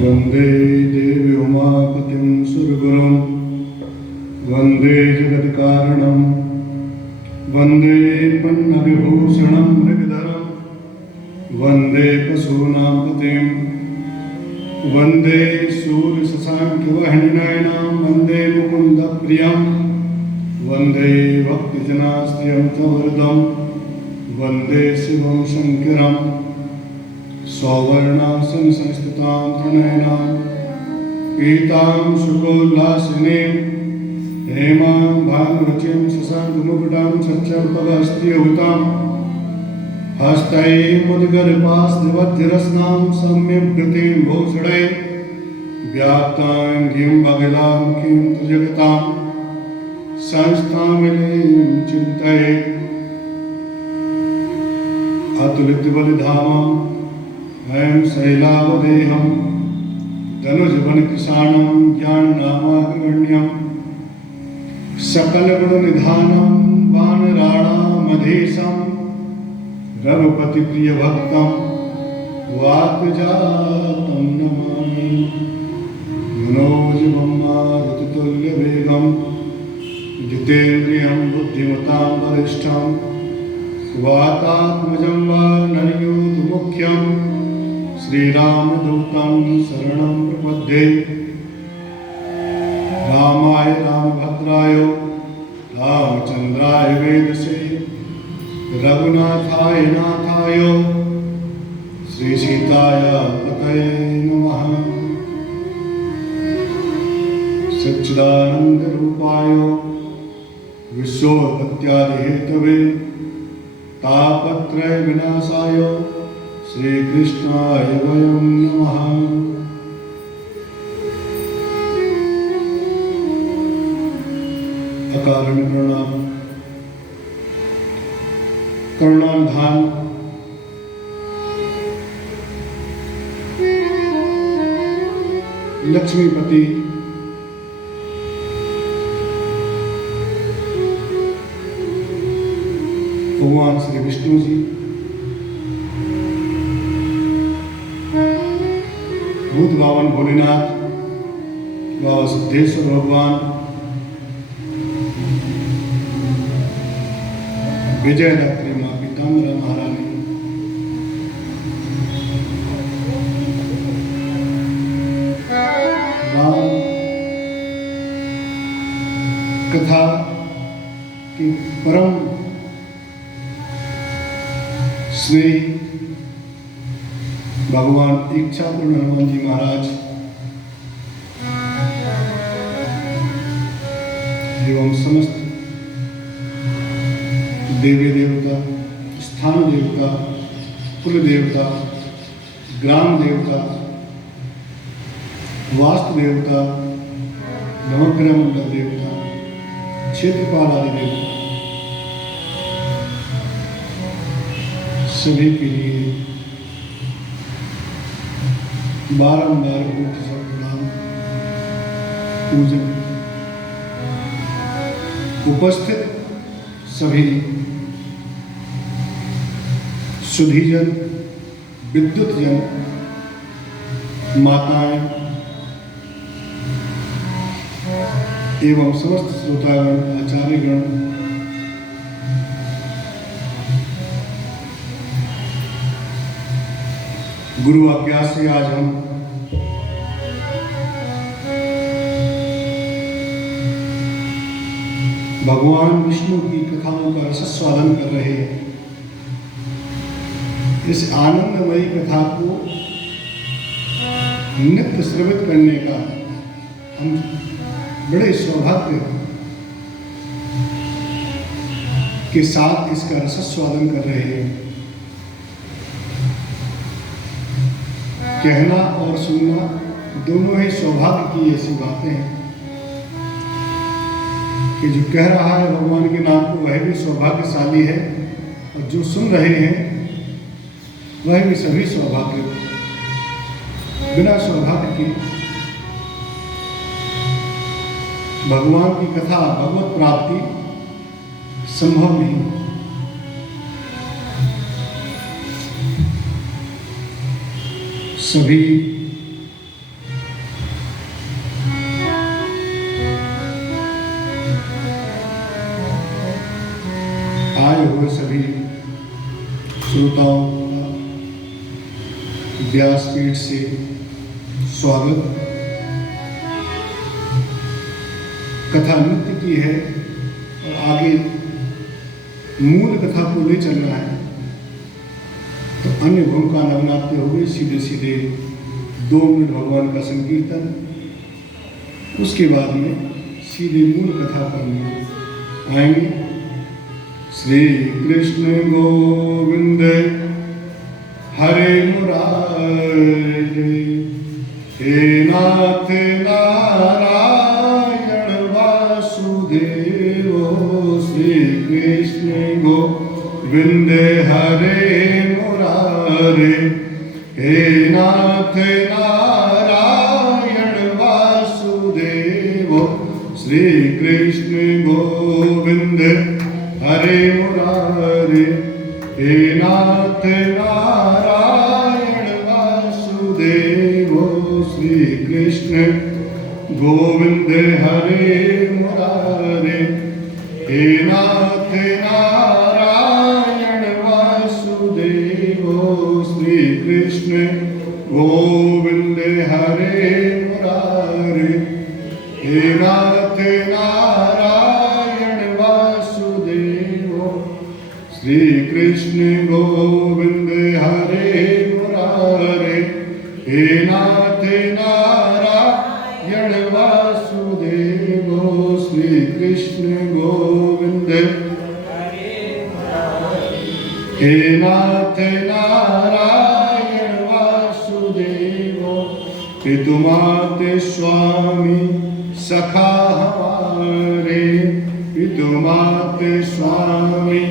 वन्दे देवी उमापतिं सुरगुरुं वन्दे जगत्कारणं वन्दे पन्नविभूषणं मृगधरं वन्दे पशूनां पतिं वन्दे सूर्यशशाङ्कवाहिनीनयनां वन्दे मुकुन्दप्रियं वन्दे भक्तजनाश्रियं च वरदं वन्दे शिवं शङ्करं सौवर्णासन संस्कृतां त्रिनयनां पीतां शुकोल्लासिनीं हेमां भानुरुचिं शशाङ्कमुकुटां सच्चर्पगस्त्युतां हस्तैर्मुद्गरपास्निवज्ररत्नां सम्यग्धृतिं भूषणैः व्याप्तां गिं बगलामुखीं त्रिजगतां संस्थामिलीं चिन्तयेत् अतुलितबलिधामम् अयं शैलावदेहं धनुजवनकृशाणं ज्ञाननामाग्रगण्यं सकलगुणनिधानं वानराणामधीशं रघुपतिप्रियभक्तं वाक्जातं नमामि मनोजवं मारुततुल्यवेगं जितेन्द्रियं बुद्धिमतां वरिष्ठं वातात्मजं वानरयूथमुख्यं श्रीरामदूतं शरणं प्रपद्ये रामाय रामभद्राय रामचन्द्राय वेदसे रघुनाथाय नाथाय श्रीसीताय पतये नमः सच्चिदानन्दरूपाय विश्वोत्पत्त्यादिहेतवे तापत्रय विनाशाय श्रीकृष्णाय वयं नमः। अकारण प्रणाम करुणानिधान लक्ष्मीपति भगवान श्री विष्णु जी भूत भावन भोलेनाथ बाबा सिद्धेश्वर भगवान विजयदात्री माँ पीताम्बरा महारानी राम कथा की परम स्नेही भगवान इच्छापूर्ण हनुमान जी महाराज एवं समस्त देवी देवता, स्थान देवता, कुल देवता, ग्राम देवता, वास्तु देवता, नवग्रह मंडल देवता, क्षेत्रपाल आदि देवता सभी के लिए बारंबार प्रणाम पूजन। उपस्थित सभी सुधीजन, विद्युतजन, माताएं एवं समस्त श्रोतागण, आचार्यगण, गुरु आज्ञा से आज हम भगवान विष्णु की कथाओं का रसस्वादन कर रहे हैं। इस आनंदमयी कथा को नित्य श्रवित करने का हम बड़े सौभाग्य के साथ इसका रसस्वादन कर रहे हैं। कहना और सुनना दोनों ही सौभाग्य की ऐसी बातें हैं कि जो कह रहा है भगवान के नाम को वह भी सौभाग्यशाली है और जो सुन रहे हैं वह भी सभी सौभाग्य। बिना सौभाग्य के भगवान की कथा भगवत प्राप्ति संभव नहीं। सभी आए हुए सभी श्रोताओं का व्यासपीठ से स्वागत। कथा नृत्य की है और आगे मूल कथा को ले चलना है, तो अन्य भूमिका न बनाते हुए सीधे सीधे 2 मिनट भगवान का संकीर्तन, उसके बाद में सीधे मूल कथा पर आएंगे। श्री कृष्ण गोविंद हरे मुरारे, हे नाथ नारायण वासुदेव। श्री कृष्ण गोविंद हरे मुरारे, हे नाथ नारायण वासुदेव। श्री कृष्ण गोविंद हरे मुरारे, हे नाथ नारायण वासुदेव। श्री कृष्ण गोविंद हरे मुरारे, हे नाथ नारायण वासुदेव। श्री कृष्ण गोविंद हरे मुरारे, हे नाथ नारायण वासुदेव। श्री कृष्ण गोविंद हरे मुरारे, हे नाथ नारायण वासुदेव। श्री कृष्ण गोविंद हे नाथ नारायण वासुदेव। पितुमाते स्वामी सखा हमारे, पितुमाते स्वामी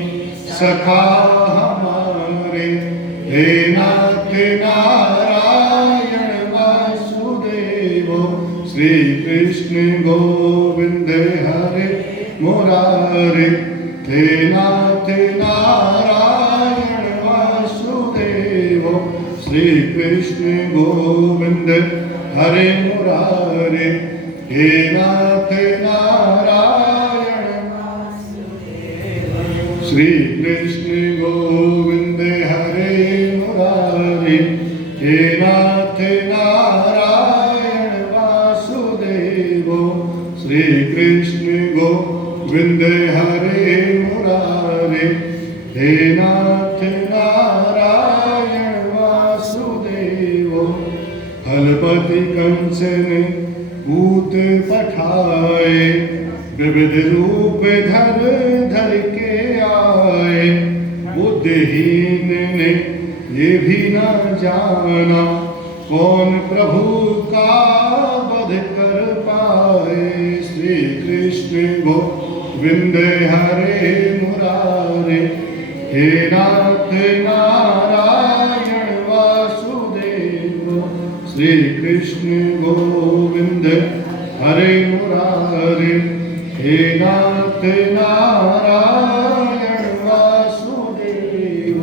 सखा हमारे, हे नाथ नारायण वासुदेव। श्री कृष्ण गोविंद हरे मुरारे, हे नाथ नारायण वासुदेव। श्री कृष्ण गोविंद हरे मुरारे, हे नाथ नारायण वासुदेव। श्री कृष्ण गोविंद हरे मुरारे, हे नाथ नारायण वासुदेव। श्री कृष्ण गोविंद हरे मुरारे, हे नाथ नारायण वासुदेव। फलपति कंसन पूत पठाए, विविध रूप धर धर के आए। बुद्धिहीन ने ये भी न जाना, कौन प्रभु का वध कर पाए। श्री कृष्ण गोविंद हरे मुरारे, हे नाथ नारायण वासुदेव। श्री कृष्ण गोविंद हरे मुरारे, हे नाथ नारायण वासुदेव।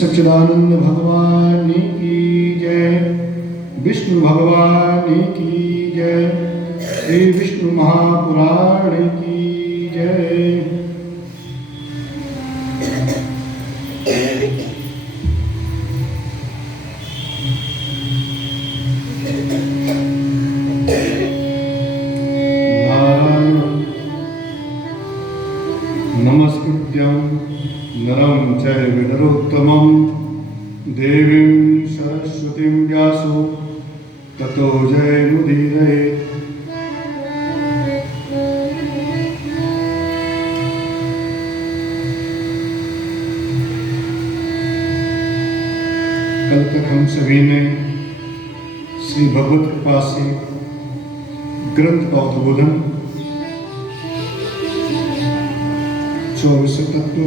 सच्चिदानंद भगवान की जय, विष्णु भगवान की जय, श्री विष्णु महापुराण की जय। नमस्कृत्यं नरं चैव नरोत्तमं, देवीं सरस्वतीं व्यासो ततो जयमुदीरये। कल तक हम सभी ने श्री भगवत कृपा से ग्रंथ का उद्बोधन, 24 तत्व,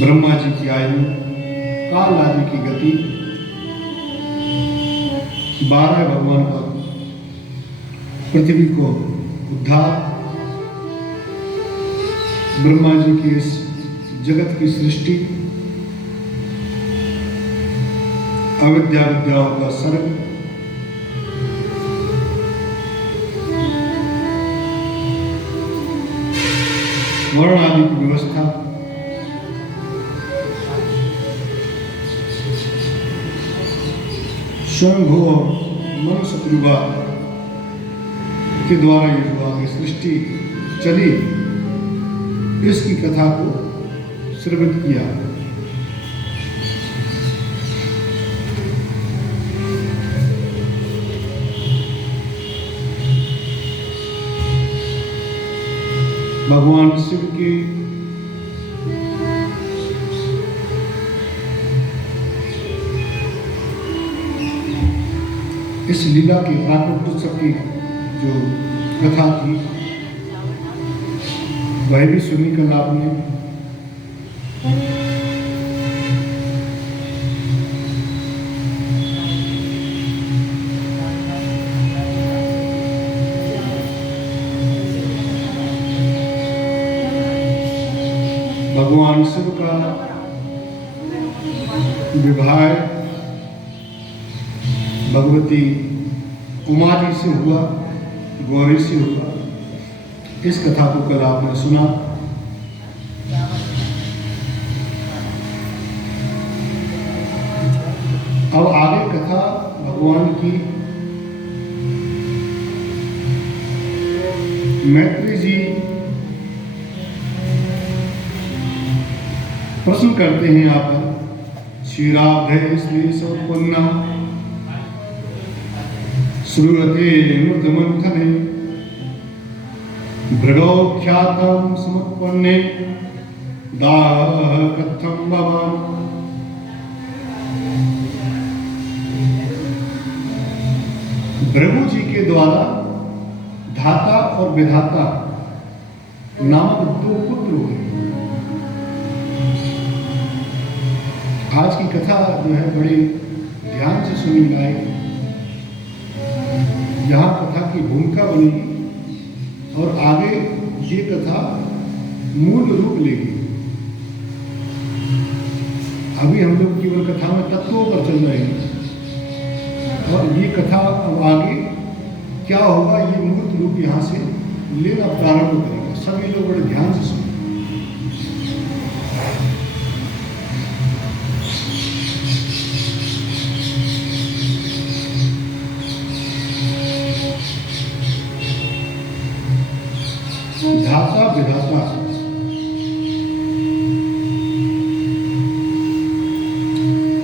ब्रह्मा जी की आयु, काल आदि की गति, 12 भगवान का पृथ्वी को उद्धार, ब्रह्मा जी की इस जगत की सृष्टि, अविद्या विद्याओं का सर्ग, वर्ण आदि की व्यवस्था, स्वयंभू और मनुष्य परिवार के द्वारा ये जो आगे सृष्टि चली, इसकी कथा को श्रवित किया। भगवान शिव की इस लीला की प्राकृत उत्सव की जो कथा थी, वह भी सुनी कल आपने। भगवान शिव का विवाह भगवती उमा जी से हुआ, गौरी से हुआ। इस कथा को कल आपने सुना। अब आगे कथा भगवान की मैत्री जी प्रश्न करते हैं यहाँ पर, क्षीराब्धे श्री सौपन्ना श्रूयते मृतमंथने भृगौ ख्यातं समुत्पन्ने दाह कथं भवान्। भृगु जी के द्वारा धाता और विधाता नामक 2 पुत्र हुए। आज की कथा जो है बड़ी ध्यान से सुनी जाएगी। यहाँ कथा की भूमिका बनेगी और आगे ये कथा मूल रूप लेगी। अभी हम लोग केवल कथा में तत्वों पर चल रहे हैं और ये कथा अब आगे क्या होगा, ये मूल रूप यहाँ से लेना प्रारंभ करेगा। सभी लोग बड़े ध्यान से सुनें। धाता विधाता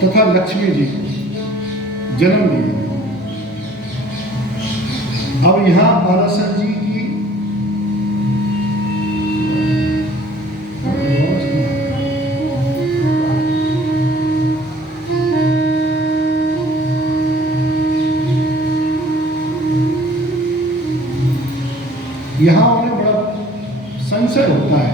तथा लक्ष्मी जी को जन्म दिया। अब यहां पाराशर जी की यहां उन्हें बड़ा संशय होता है।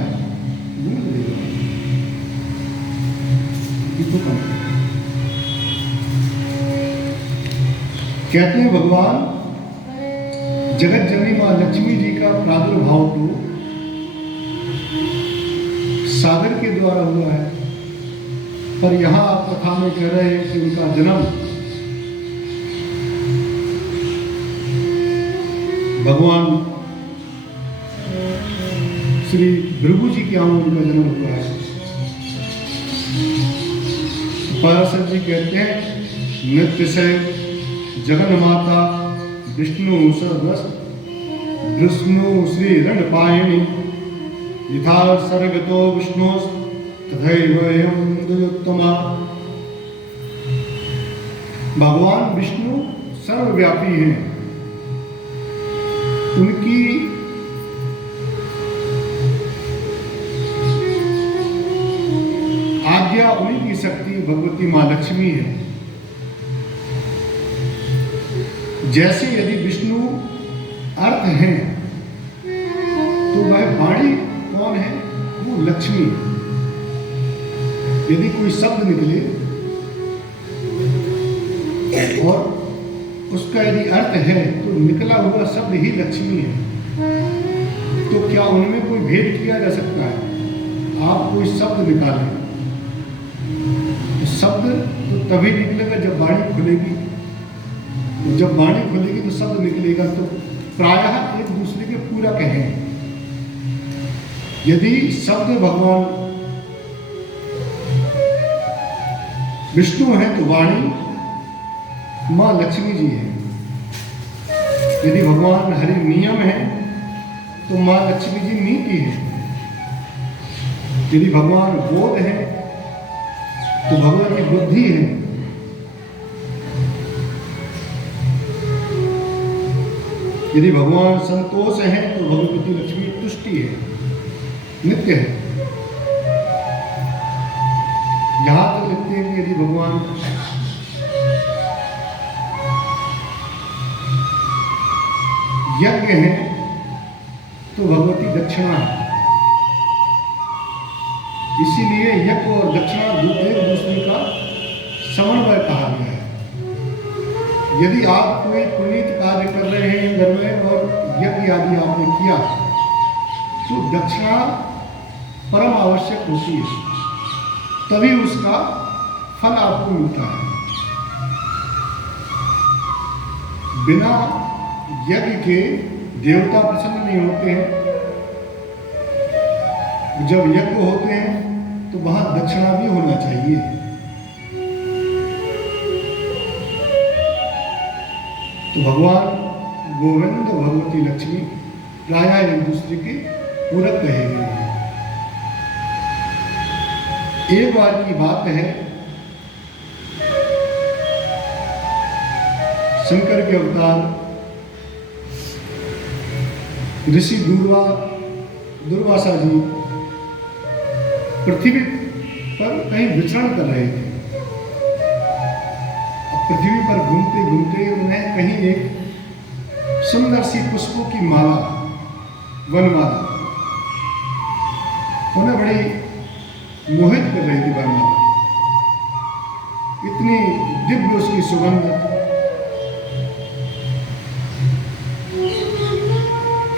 कहते हैं भगवान जगत जननी मां लक्ष्मी जी का प्रादुर्भाव तो सागर के द्वारा हुआ है, पर यहां आप कथा में कह रहे हैं कि उनका जन्म भगवान श्री भृगु जी के यहाँ उनका जन्म हुआ है। पाराशर जी कहते हैं नृत्य से जगन माता विष्णु सरस विष्णु श्री रणपायिनी यथा सर्गतो विष्णु तथैवयं द्वयोत्तमा। भगवान विष्णु सर्वव्यापी हैं। उनकी क्या उन्हीं की शक्ति भगवती माँ लक्ष्मी है? जैसे यदि विष्णु अर्थ हैं तो वह वाणी कौन है? वो लक्ष्मी है। यदि कोई शब्द निकले और उसका यदि अर्थ है तो निकला हुआ शब्द ही लक्ष्मी है। तो क्या उनमें कोई भेद किया जा सकता है? आप कोई शब्द निकालें तो शब्द तो तभी निकलेगा जब वाणी खुलेगी। तो जब वाणी खुलेगी तो शब्द निकलेगा। तो प्रायः एक दूसरे के पूरक हैं। यदि शब्द भगवान विष्णु है तो वाणी माँ लक्ष्मी जी है। यदि भगवान हरि नियम है तो माँ लक्ष्मी जी नीति है। यदि भगवान बोध है तो भगवती बुद्धि है। यदि भगवान संतोष है तो भगवती लक्ष्मी तुष्टि है, नित्य है। यहां तक लिखते हैं कि यदि भगवान यज्ञ है तो भगवती दक्षिणा है। इसीलिए यज्ञ और दक्षिणा एक दूसरे का समन्वय कहा गया है। यदि आप कोई पुनीत कार्य कर रहे हैं घर में और यज्ञ आदि आपने किया तो दक्षिणा परम आवश्यक होती है, तभी उसका फल आपको मिलता है। बिना यज्ञ के देवता प्रसन्न नहीं होते हैं। जब यज्ञ होते हैं तो वहां दक्षिणा भी होना चाहिए। तो भगवान गोविंद भगवती लक्ष्मी प्रायः एक दूसरे के पूरक कहे गए हैं। एक बार की बात है, शंकर के अवतार ऋषि दुर्वासा जी पृथ्वी पर कहीं विचरण कर रहे थे। पृथ्वी पर घूमते घूमते उन्हें कहीं एक सुंदर सी पुष्पों की माला, वनमाला, उन्हें बड़ी मोहित कर रही थी। वनमाला इतनी दिव्य उसकी सुगंध,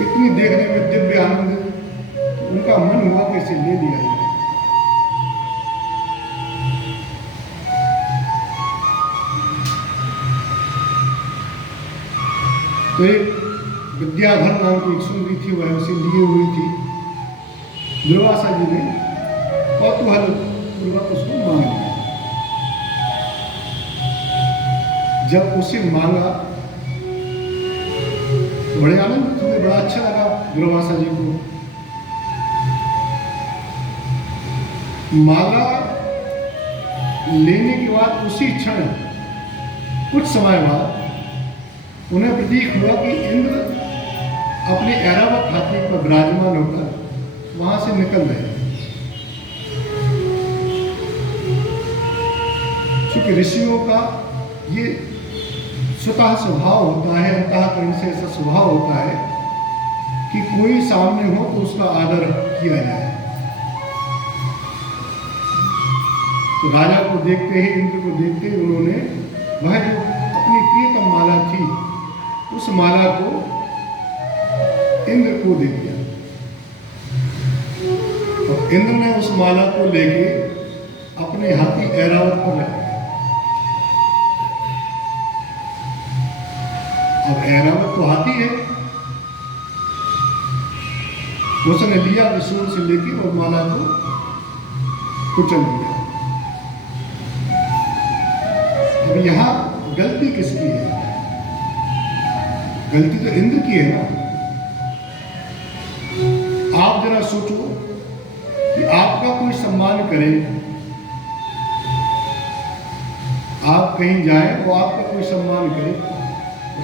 इतनी देखने में दिव्य आनंद, उनका मन हुआ कि इसे ले लिया जाए। तो एक विद्याधर नाम की एक सुंदरी थी, वह उसे लिए हुई थी। दुर्वासा जी ने कौतूहल पूर्वक उसको मांग लिया। जब उसे मांगा तो बड़े आनंदित हुए, बड़ा अच्छा लगा दुर्वासा जी को। माला लेने के बाद उसी क्षण कुछ समय बाद उन्हें प्रतीक हुआ कि इंद्र अपने ऐरावत हाथी पर विराजमान होकर वहां से निकल रहे। क्योंकि ऋषियों का ये स्वतः स्वभाव होता है, अंतःकरण से ऐसा स्वभाव होता है कि कोई सामने हो तो उसका आदर किया जाए। तो राजा को देखते ही, इंद्र को देखते ही उन्होंने वह जो अपनी प्रियतम माला थी उस माला को इंद्र को दे दिया। और इंद्र ने उस माला को लेके अपने हाथी ऐरावत पर रख दिया। अब ऐरावत तो हाथी है, उसने लिया विशूल से लेके और माला को कुचल दिया। अब यहां गलती किसकी है? गलती तो इंद्र की है ना। आप जरा सोचो कि आपका कोई सम्मान करे, आप कहीं जाएं वो आपका कोई सम्मान करे,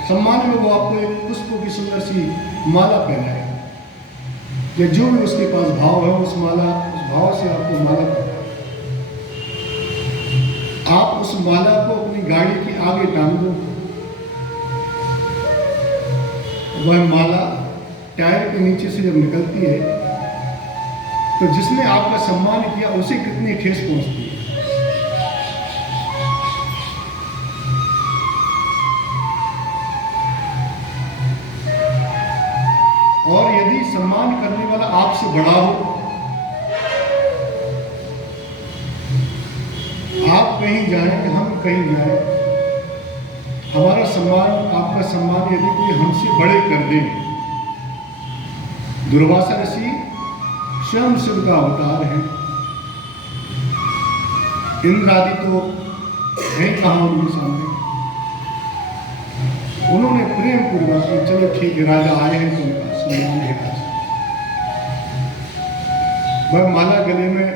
सम्मान में वो आपको एक पुष्पों की सुंदर सी माला पहनाए, या जो भी उसके पास भाव है उस भाव से आपको माला पहनाए। आप उस माला को अपनी गाड़ी के आगे टांग दो। वह माला टायर के नीचे से जब निकलती है तो जिसने आपका सम्मान किया उसे कितनी ठेस पहुंचती है। और यदि सम्मान करने वाला आपसे बड़ा हो, आप कहीं जाएं कि हम कहीं जाएं, हमारा सम्मान, आपका सम्मान यदि कोई हमसे बड़े कर दे, दुर्वासा ऋषि स्वयं शिव का अवतार है, इंद्र आदि तो है कहाँ उनके सामने। उन्होंने प्रेम पूर्वक, चलो ठीक है राजा आए हैं तो उनका सम्मान है। वह माला गले में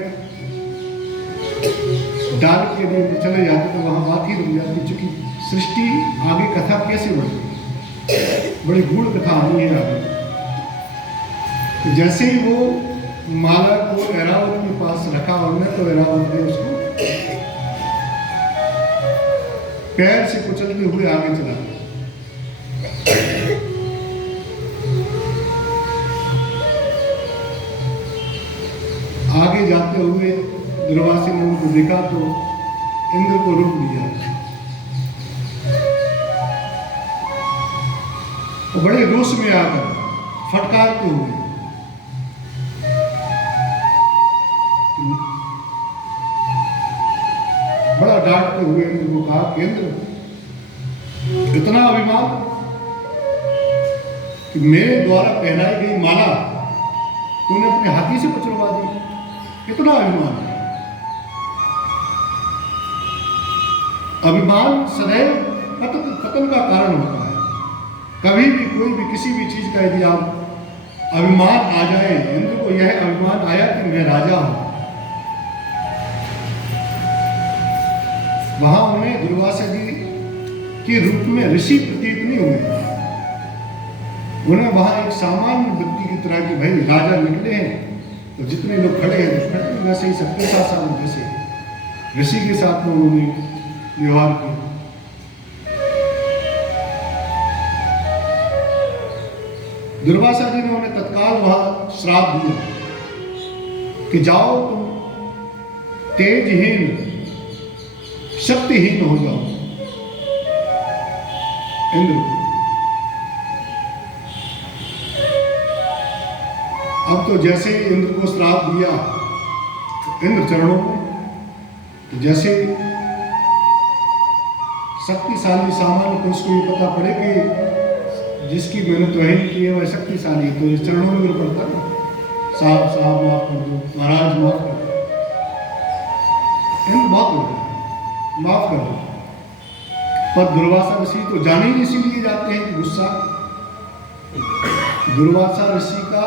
डाल के यदि चले जाते तो वहां बात ही रुक जाती, चूंकि सृष्टि आगे कथा कैसे बढ़ती, बड़ी गूढ़ कथा आनी है आगे। तो जैसे ही वो माला को ऐरावत के पास रखा उन्होंने तो ऐरावत ने उसको पैर से कुचलते हुए आगे चला गया। आगे जाते हुए दुर्वासा ने उनको देखा तो इंद्र को रोक दिया। तो बड़े रोष में आकर फटकारते हुए बड़ा डांटते हुए इंद्र को कहा कि इंद्र, इतना अभिमान कि मेरे द्वारा पहनाई गई माला तूने अपने हाथी से कुचलवा दी, कितना अभिमान है। अभिमान सदैव पतन का कारण होता है। कभी भी कोई भी किसी भी चीज का यदि आप अभिमान आ जाए, इंद्र को यह अभिमान आया कि मैं राजा हूं, वहां उन्हें दुर्वासा जी के रूप में ऋषि प्रतीत नहीं हुए। उन्हें वहां एक सामान्य व्यक्ति की तरह कि भाई राजा निकले हैं तो जितने लोग खड़े हैं वैसे ही सबके साथ साथ जैसे ऋषि के साथ में उन्होंने व्यवहार किया। दुर्वासा जी ने उन्हें तत्काल वहां श्राप दिया कि जाओ तुम तेजहीन शक्तिहीन हो जाओ। इंद्र अब तो जैसे इंद्र को श्राप दिया तो इंद्र चरणों में, तो जैसे शक्तिशाली सामान्य को उसको ये पता पड़े कि जिसकी मैंने तोहिन की है वह शक्तिशाली है, तो इस चरणों में गिर पड़ता ना, साहब साहब माफ कर दो, महाराज माफ कर दो। इंद्र बहुत बोलता है माफ कर दो, पर दुर्वासा ऋषि तो जाने ही इसीलिए जाते हैं कि गुस्सा, दुर्वासा ऋषि का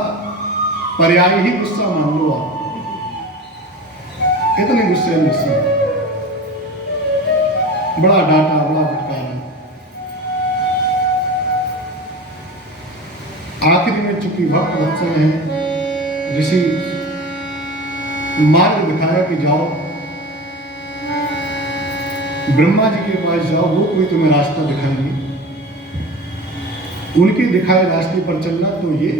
पर्याय ही गुस्सा मान लो आप, इतने गुस्से में ऋषि, बड़ा डांटा, बड़ा फटकारा। आखिरी में चूंकि भक्त वत्सल है, ऋषि मार्ग दिखाया कि जाओ ब्रह्मा जी के पास जाओ, वो कोई तुम्हें रास्ता दिखाएंगे, उनके दिखाए रास्ते पर चलना तो ये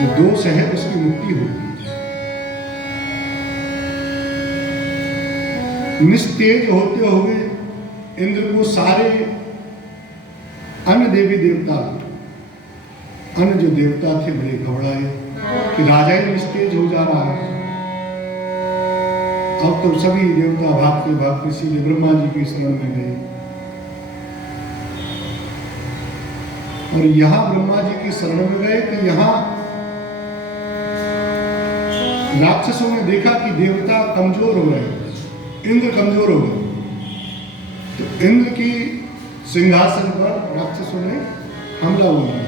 जो दोष है उसकी मुक्ति होगी। निस्तेज होते हुए इंद्र को सारे अन्य देवी देवता, अन्य जो देवता थे बड़े घबराए कि राजा ही निस्तेज हो जा रहा है। अब तो सभी देवता भागते भागते सीधे ब्रह्मा जी की शरण में गए, और यहां ब्रह्मा जी की शरण में गए कि यहां राक्षसों ने देखा कि देवता कमजोर हो रहे हैं, इंद्र कमजोर हो गए, तो इंद्र की सिंहासन पर राक्षसों ने हमला बोल दिया।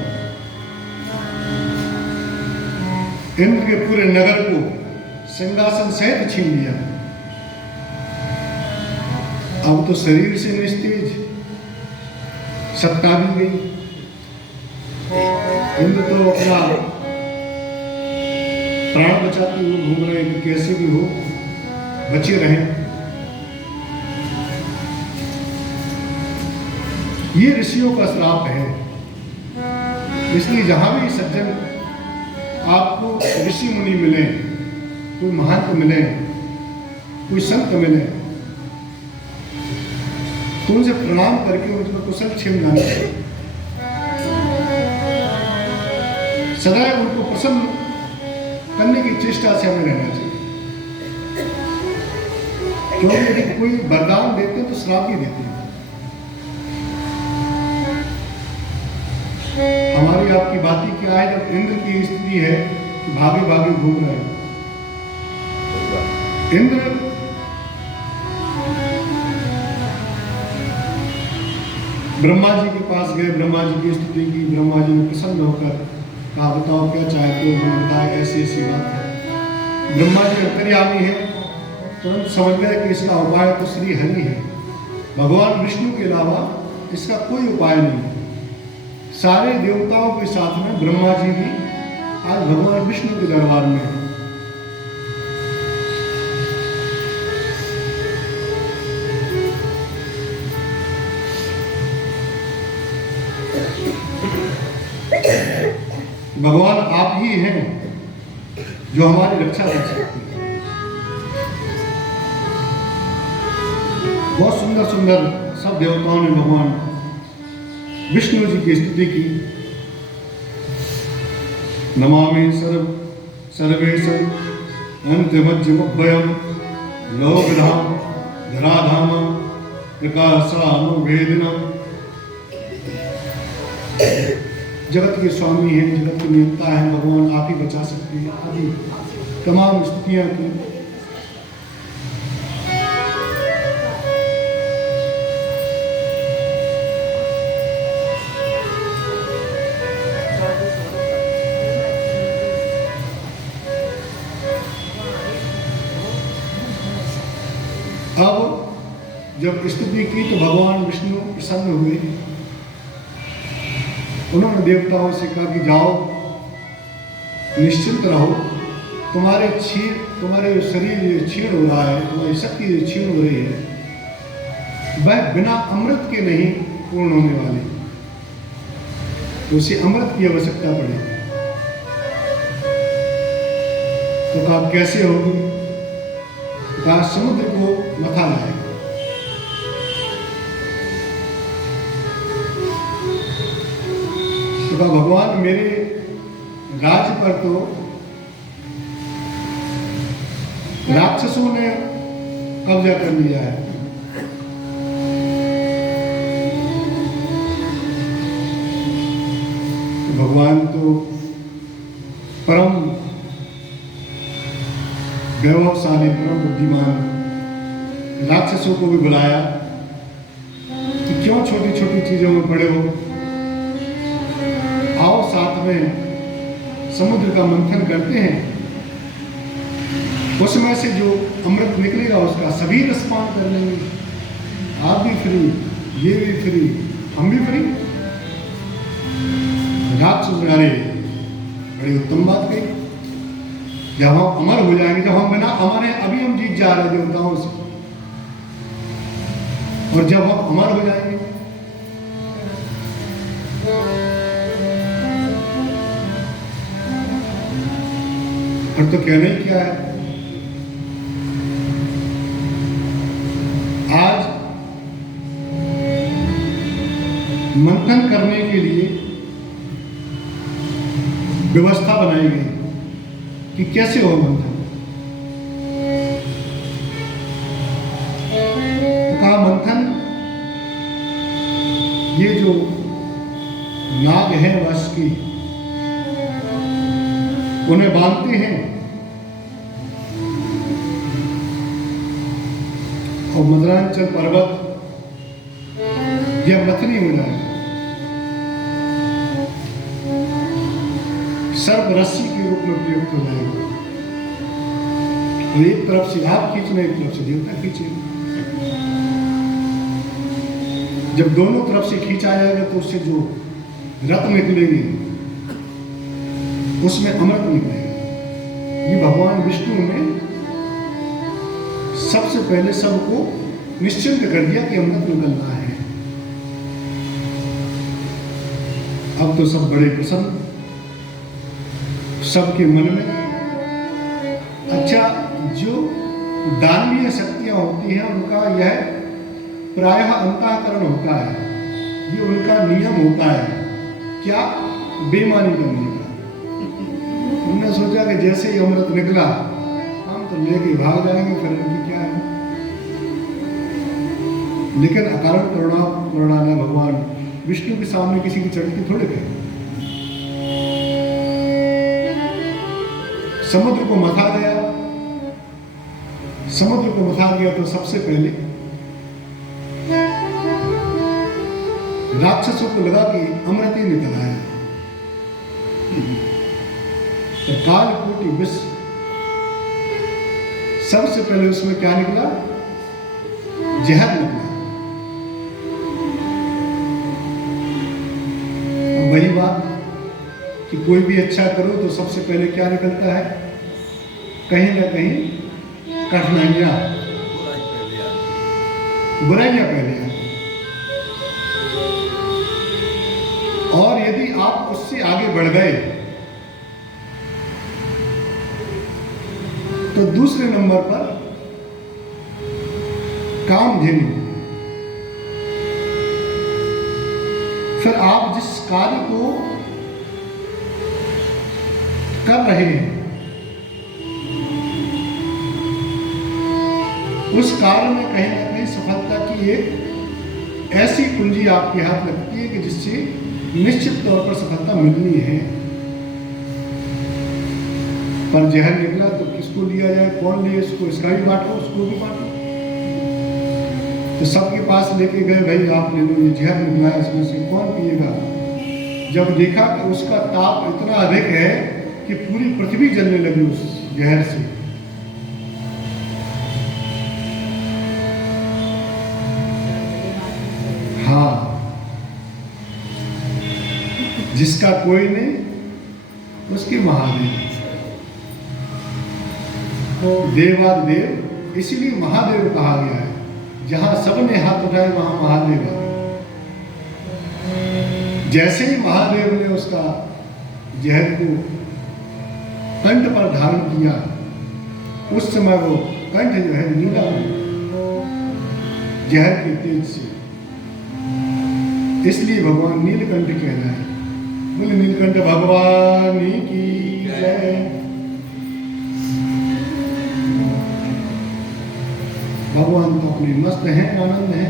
इंद्र के पूरे नगर को सिंहासन सहित छीन लिया। अब तो शरीर से निस्तेज, सत्ता भी गई। इंद्र तो अपना प्राण बचाते हुए घूम रहे हैं कि कैसे भी हो बचे रहें। ये ऋषियों का श्राप है। इसलिए जहां भी सज्जन आपको ऋषि मुनि मिले, कोई महंत मिले, कोई संत मिले, तो उनसे प्रणाम करके उनको कुशल क्षेम जाना चाहिए। सदैव उनको प्रसन्न करने की चेष्टा से हमें रहना चाहिए। क्योंकि यदि कोई वरदान देते हैं तो श्राप ही देते हैं। हमारी आपकी बात ही क्या है, जब इंद्र की स्थिति है कि भागे भागे घूम रहे हैं, इंद्र ब्रह्मा जी के पास गए, ब्रह्मा जी की स्तुति की, ब्रह्मा जी ने प्रसन्न होकर कहा बताओ क्या चाहते हो, मैंने बताया ऐसी ऐसी बात है। ब्रह्मा जी अंतर्यामी है, तुरंत समझ गए कि इसका उपाय तो श्री हरि है, भगवान विष्णु के अलावा इसका कोई उपाय नहीं है। सारे देवताओं के साथ में ब्रह्मा जी भी आज भगवान विष्णु के दरबार में है। भगवान आप ही हैं जो हमारी रक्षा कर सकते हैं। बहुत सुंदर सुंदर सब देवताओं ने भगवान विष्णु जी की स्तुति की। नमामि सर्वेशं अंत्यमज्जमभयं लोकधाम धराधाम प्रकाशानुवेदिनम्। जगत के स्वामी हैं, जगत के नियंता हैं, भगवान आप ही बचा सकते हैं, आदि तमाम स्तुतियां की। अब जब स्तुति की तो भगवान विष्णु प्रसन्न हुए। उन्होंने देवताओं से कहा कि जाओ, निश्चिंत रहो, तुम्हारे शरीर क्षीण हो रहा है, तुम्हारी शक्ति क्षीण हो रही है, वह बिना अमृत के नहीं पूर्ण होने वाली, तो उसे अमृत की आवश्यकता पड़ेगी। तो कहा कैसे होगी? तो कहा समुद्र को मथा लाएगा। तो भगवान मेरे राज्य पर तो राक्षसों ने कब्जा कर लिया है, तो भगवान तो परम वैभवशाली, परम बुद्धिमान, राक्षसों को भी बुलाया कि क्यों छोटी छोटी चीजों में पड़े हो, आओ साथ में समुद्र का मंथन करते हैं, उसमें से जो अमृत निकलेगा उसका सभी रसपान कर लेंगे, आप भी फ्री, ये भी फ्री, हम भी फ्री। राक्षस अरे बड़ी उत्तम बात कही, जब हम अमर हो जाएंगे, जब हम बिना अमर हैं, अभी हम जीत जा रहे हैं देवताओं से, और जब हम अमर हो जाएंगे और तो कहना ही क्या है। आज मंथन करने के लिए व्यवस्था बनाई गई कि कैसे हो मंथन। तो कहा मंथन, ये जो नाग हैं वश की, उन्हें बांधते हैं और मदरांचल पर्वत यह मथनी हो जाए, सर्प रस्सी के रूप में प्रयुक्त हो जाएगा, और एक तरफ से आप खींचना, एक तरफ से देवता खींचेगा। जब दोनों तरफ से खींचा जाएगा तो उससे जो रत्न निकलेंगे उसमें अमृत निकलेगा। ये भगवान विष्णु ने सबसे पहले सबको निश्चिंत कर दिया कि अमृत निकलना है। अब तो सब बड़े प्रसन्न, सबके मन में। अच्छा, जो दानवीय शक्तियां होती हैं उनका यह प्रायः अंतःकरण होता है, ये उनका नियम होता है। क्या? बेईमानी करने का। उन्होंने सोचा कि जैसे ही अमृत निकला हम तो लेके भाग जाएंगे, फिर इनकी क्या है। लेकिन अकारण करुणामय भगवान विष्णु के सामने किसी की चढ़ती थोड़े गए। समुद्र को मथा गया, समुद्र को मथा गया तो सबसे पहले राक्षसों को लगा कि अमृत ही निकल आया। तो कालकोटि विष, सबसे पहले उसमें क्या निकला? जहर निकला। अब वही बात कि कोई भी अच्छा करो तो सबसे पहले क्या निकलता है? कहीं ना कहीं कठिनाइयां, बुराइयां पहले आती। और यदि आप उससे आगे बढ़ गए तो दूसरे नंबर पर कामधेनु। फिर आप जिस कार्य को कर रहे हैं उस कार्य में कहीं ना कहीं सफलता की एक ऐसी कुंजी आपके हाथ लगती है कि जिससे निश्चित तौर पर सफलता मिलनी है। पर जहर निकला तो किसको लिया जाए, कौन ले इसको? इसका भी बांटो, उसको भी बांटो। तो सबके पास लेके गए, भाई आप ले लो, ये जहर निकला है, इसमें से कौन पिएगा? जब देखा कि उसका ताप इतना अधिक है कि पूरी पृथ्वी जलने लगी उस जहर से। हाँ, जिसका कोई नहीं उसके महादेव। देवादिदेव इसीलिए महादेव कहा गया है। जहां सबने हाथ उठाए वहां महादेव है। जैसे ही महादेव ने उसका जहर को कंठ पर धारण किया, उस समय वो कंठ जो है नीला जहर के तेज से, इसलिए भगवान नीलकंठ कहलाए। बोले नीलकंठ भगवान की जय। भगवान तो अपने मस्त हैं, आनंद है,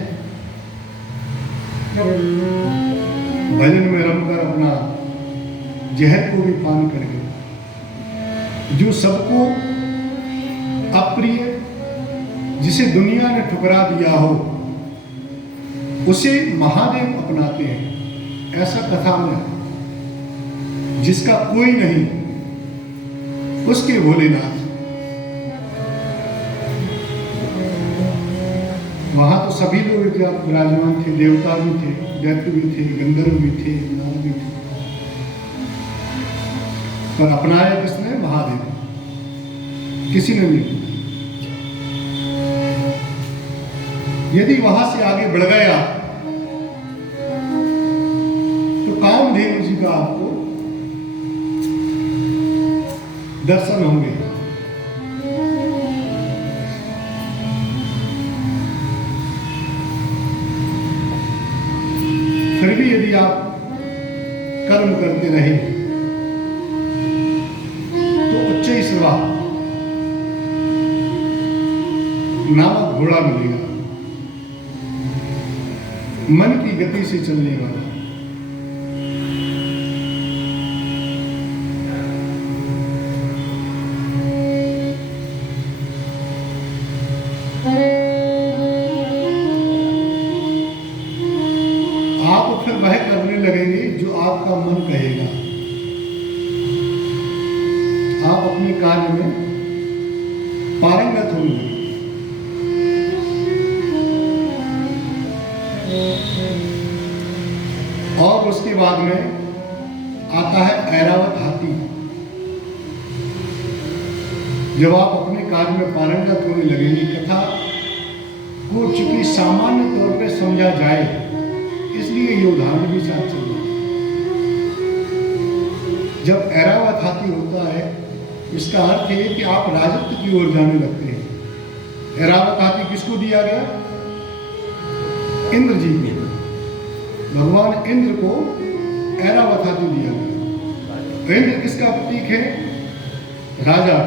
भजन में रमकर अपना जहर को भी पान कर गए। जो सबको अप्रिय, जिसे दुनिया ने ठुकरा दिया हो, उसे महादेव अपनाते हैं। ऐसा कथा में है। जिसका कोई नहीं उसके भोलेनाथ। वहां तो सभी लोग विराजमान थे, देवता भी थे, दैत्य भी थे, गंधर्व भी थे, नाग भी थे, पर अपनाया किसने? महादेव। किसी ने नहीं। यदि वहां से आगे बढ़ गया तो कामधेनु जी का आपको दर्शन होंगे। फिर भी यदि आप कर्म करते रहे तो उच्चैःश्रवा नामक घोड़ा मिलेगा, मन की गति से चलने वाला। आप फिर वह करने लगेंगे जो आपका मन कहेगा। आप अपने कार्य में पारंगत होंगे। और उसके बाद में आता है ऐरावत हाथी। जब आप अपने कार्य में पारंगत होने लगेंगे, कथा को चूंकि सामान्य तौर पर समझा जाए इसलिए ये उदाहरण भी साथ चल रहा है। जब ऐरावत हाथी होता है, इसका अर्थ है कि आप राजत्व की ओर जाने लगते हैं। ऐरावत हाथी किसको दिया गया? इंद्र जी को। भगवान इंद्र को ऐरावत हाथी दिया गया। इंद्र किसका प्रतीक है? राजा।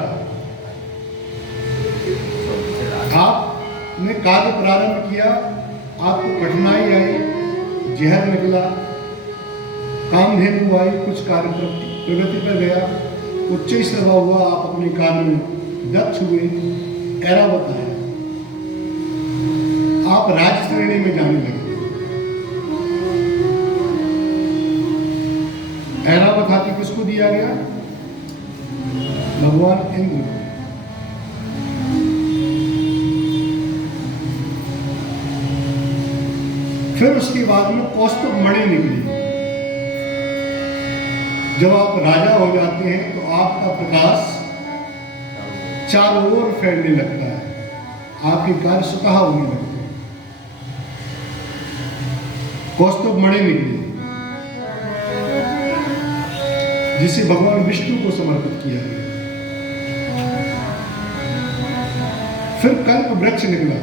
आपने कार्य प्रारंभ किया, आपको कठिनाई आई, जहर निकला, कामधेनु आई, कुछ कार्य प्रगति पर गया, उच्च सभा हुआ, आप अपने कार्य में दक्ष हुए, ऐरावत आया, आप राज श्रेणी में जाने लगे। ऐरावत हाथी किसको दिया गया? भगवान इंद्र को। फिर उसके बाद में कौस्तुभ मणि निकली। जब आप राजा हो जाते हैं तो आपका प्रकाश चारों ओर फैलने लगता है, आपके कार्य स्वतः होने लगते हैं। कौस्तुभ मणि निकली, जिसे भगवान विष्णु को समर्पित किया गया। फिर कल्प वृक्ष निकला।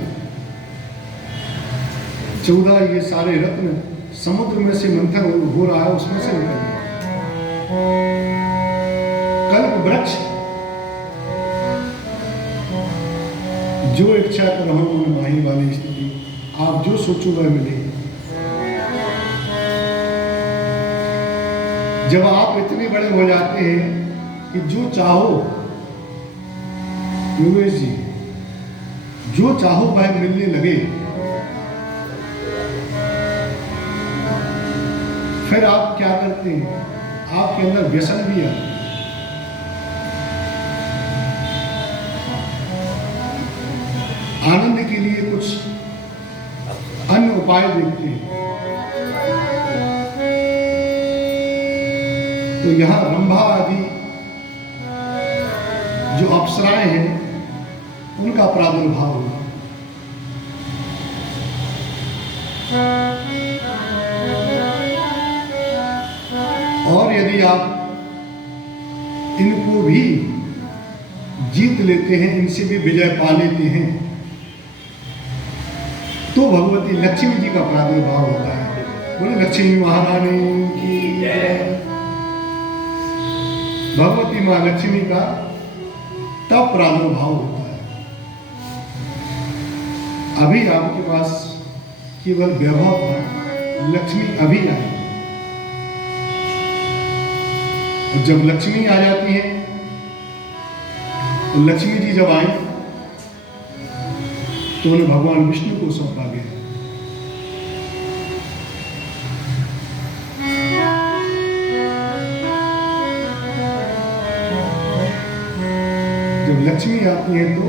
14 ये सारे रत्न समुद्र में से मंथन हो रहा है, उसमें से निकल गया। कल्प वृक्ष, जो इच्छा करो मन माही वाली स्थिति, आप जो सोचो वह मिले। जब आप इतने बड़े हो जाते हैं कि जो चाहो, योगेश जी, जो चाहो वह मिलने लगे, फिर आप क्या करते हैं? आपके अंदर व्यसन भी है। आनंद के लिए कुछ अन्य उपाय देखते हैं। तो यहां रंभा आदि जो अप्सराएं हैं, उनका प्रादुर्भाव हुआ। और यदि आप इनको भी जीत लेते हैं, इनसे भी विजय पा लेते हैं, तो भगवती लक्ष्मी जी का प्रादुर्भाव होता है। बोले लक्ष्मी महारानी की जय। भगवती मां लक्ष्मी का तब प्रादुर्भाव होता है। अभी आपके पास केवल वैभव था, लक्ष्मी अभी आई। और जब लक्ष्मी आ जाती है, तो लक्ष्मी जी जब आई तो उन्हें भगवान विष्णु को सौंपा गया। जब लक्ष्मी आती है तो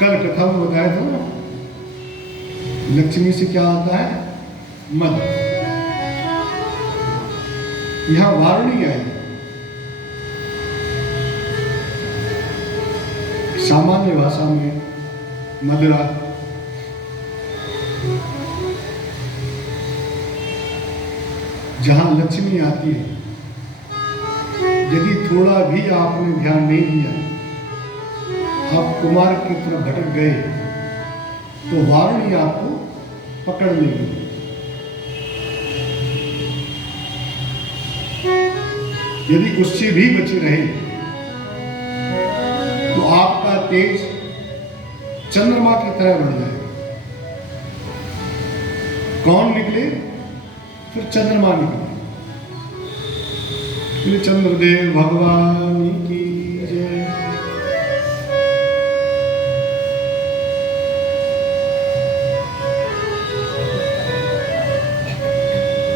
कल कथा में बताया था ना, लक्ष्मी से क्या आता है? मद। यहां वारुणी आई। सामान्य भाषा में मदरा। जहां लक्ष्मी आती है, यदि थोड़ा भी आपने ध्यान नहीं दिया, आप कुमार की तरफ भटक गए, तो वारुणी आपको पकड़ लेगी। यदि उससे भी बचे रहे तो आपका तेज चंद्रमा की तरह बढ़ जाएगा। कौन निकले? फिर चंद्रमा निकले। फिर चंद्रदेव भगवान की जय।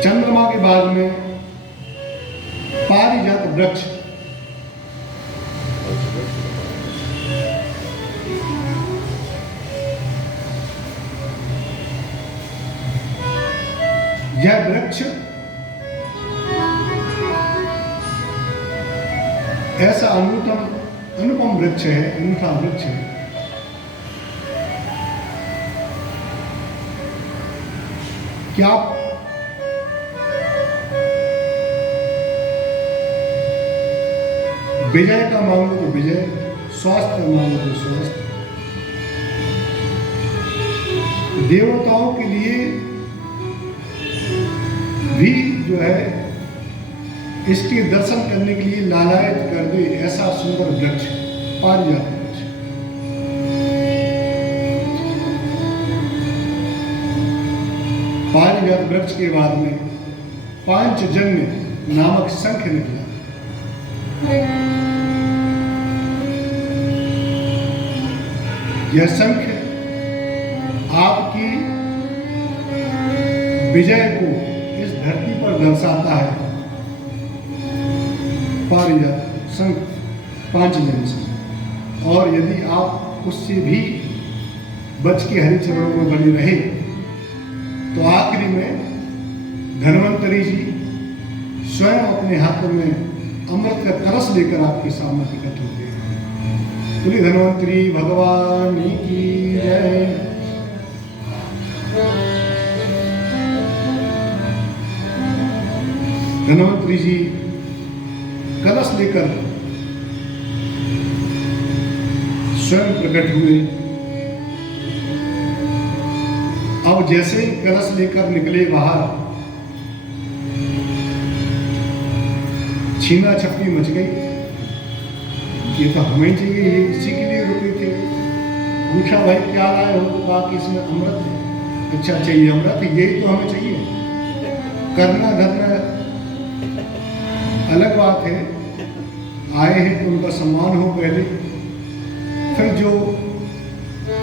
चंद्रमा के बाद में पारिजात वृक्ष। यह वृक्ष ऐसा अनुपम वृक्ष है, अनूठा वृक्ष है। क्या विजय का मांगो तो विजय, स्वास्थ्य का मांगो तो स्वास्थ्य। देवताओं के लिए भी जो है इसके दर्शन करने के लिए लालायित कर दे ऐसा सुंदर वृक्ष पारिजात वृक्ष। पारिजात वृक्ष के बाद में पांचजन्य नामक शंख निकला। यह शंख आपकी विजय को इस धरती पर दर्शाता है। पारिजात शंख पांचजन्य शंख, और यदि आप उससे भी बच के हरि चरणों में बने रहे तो आखिरी में धन्वंतरी जी स्वयं अपने हाथों में अमृत का कलश लेकर आपके सामने प्रकट होते हैं। बोलिए धन्वंतरी भगवान की जय। धन्वंतरी जी कलश लेकर स्वयं प्रकट हुए। अब जैसे ही कलश लेकर निकले बाहर, छीना छपी मच गई। ये तो हमें चाहिए, ये इसी के लिए रुके थे। पूछा भाई क्या लाए हो, तो कहा कि इसमें अमृत है। अच्छा चाहिए अमृत, यही तो हमें चाहिए। करना धरना अलग बात है, आए हैं तो उनका सम्मान हो पहले, फिर जो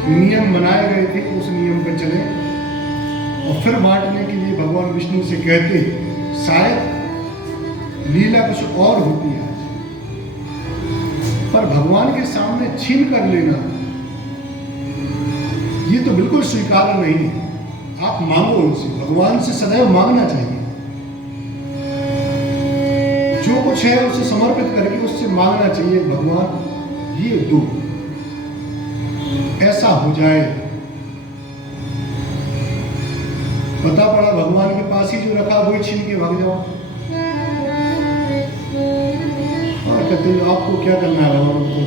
नियम बनाए गए थे उस नियम पर चले, और फिर बांटने के लिए भगवान विष्णु से कहते शायद लीला कुछ और होती है, पर भगवान के सामने छीन कर लेना ये तो बिल्कुल स्वीकार्य नहीं है। आप मांगो उनसे, भगवान से सदैव मांगना चाहिए। जो कुछ है उसे समर्पित करके उससे मांगना चाहिए, भगवान ये दो, ऐसा हो जाए। पता पड़ा भगवान के पास ही जो रखा वही छीन के भाग जाओ। और कहते हैं आपको क्या करना है भगवान को।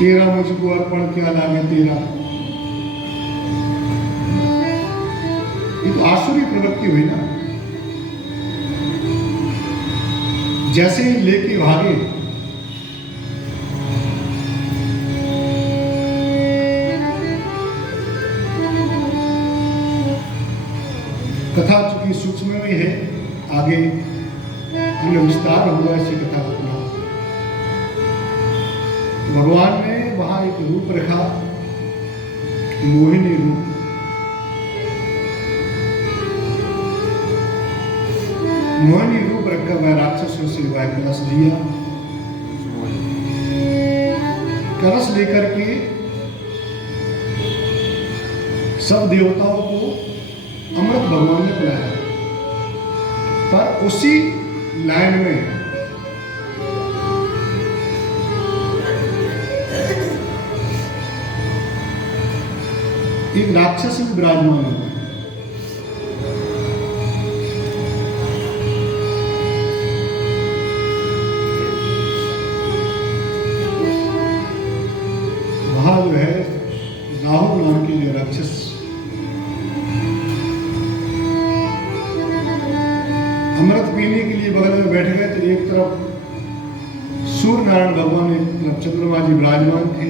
तेरा मुझको अर्पण क्या लागे तेरा। ये तो आसुरी प्रवृत्ति हुई ना। जैसे ही लेके भागे, कथा चूंकि सूक्ष्म में है, आगे अन्य विस्तार हुआ इसी कथा को। भगवान ने वहां एक रूप रखा, मोहिनी रूप। मोहिनी रूप रखकर वह राक्षसों से वह कलश लिया। कलश लेकर के सब देवताओं को अमृत भगवान ने पिलाया, पर उसी लाइन में एक राक्षस भी विराजमान है। वहां जो है राहु नाम के जो राक्षस अमृत पीने के लिए बगल में बैठ गए, तो एक तरफ सूर्य नारायण भगवान, एक तरफ चंद्रमा जी विराजमान थे।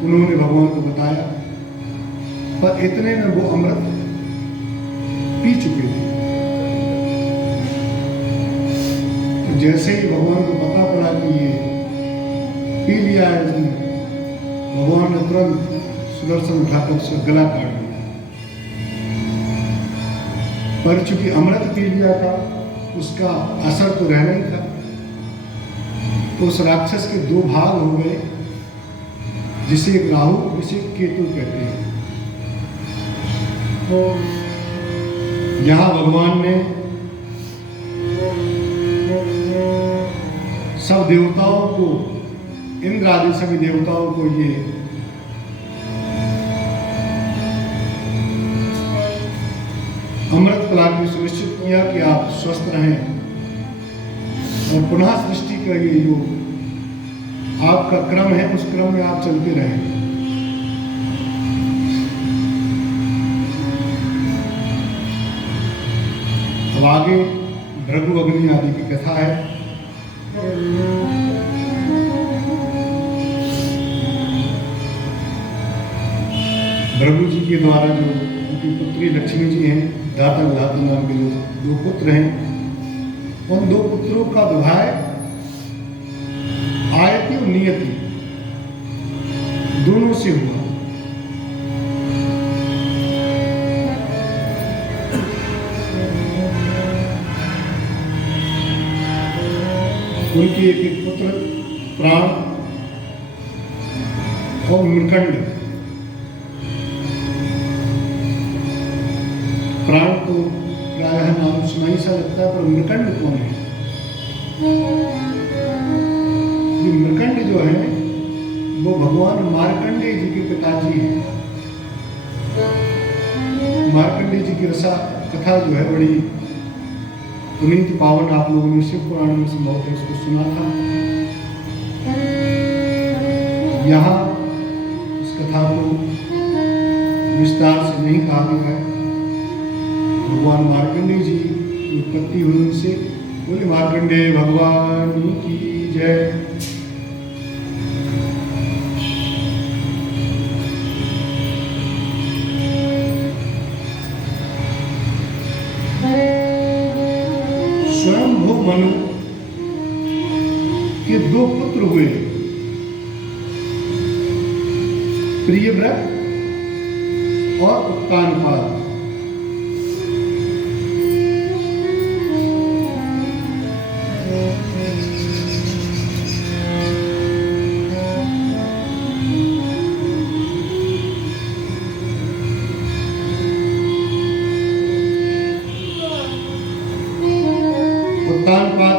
उन्होंने भगवान को बताया, पर इतने में वो अमृत पी चुके थे। तो जैसे ही भगवान को पता पड़ा कि ये पी लिया है इसने, भगवान ने तुरंत सुदर्शन उठाकर उसका गला काट दिया। पर चूंकि अमृत पी लिया था, उसका असर तो रहना ही था। तो उस राक्षस के दो भाग हो गए, जिसे एक राहु, जिसे केतु कहते हैं। तो यहां भगवान ने सब देवताओं को, इंद्र आदि सभी देवताओं को ये अमृत पिला के सुनिश्चित किया कि आप स्वस्थ रहें और पुनः सृष्टि का ये जो आपका क्रम है उस क्रम में आप चलते रहें। अब आगे भृगु अग्नि आदि की कथा है। भृगु जी के द्वारा जो उनकी पुत्री लक्ष्मी जी हैं, दाता लाता नाम के जो दो पुत्र हैं, उन दो पुत्रों का विवाह आयति और नियति दोनों से हुआ। उनके एक पुत्र प्राण और मृकंड। प्राण तो प्रायः नाम सुनाई सा लगता है, पर मृकंड कौन है? ये मृकंड जो है वो भगवान मार्कंडेय जी के पिताजी हैं। मार्कंडेय जी की रसा कथा जो है बड़ी पुनीत पावन, आप लोगों ने शिव पुराण में संभवतः उसको सुना था। यहाँ इस कथा को विस्तार से नहीं कहा गया है। भगवान मार्कंडेय जी की उत्पत्ति हुई उनसे। बोले मार्कंडेय भगवान की जय। स्वयंभू मनु के दो पुत्र हुए, प्रियव्रत और उत्तानपाद। उत्तानपाद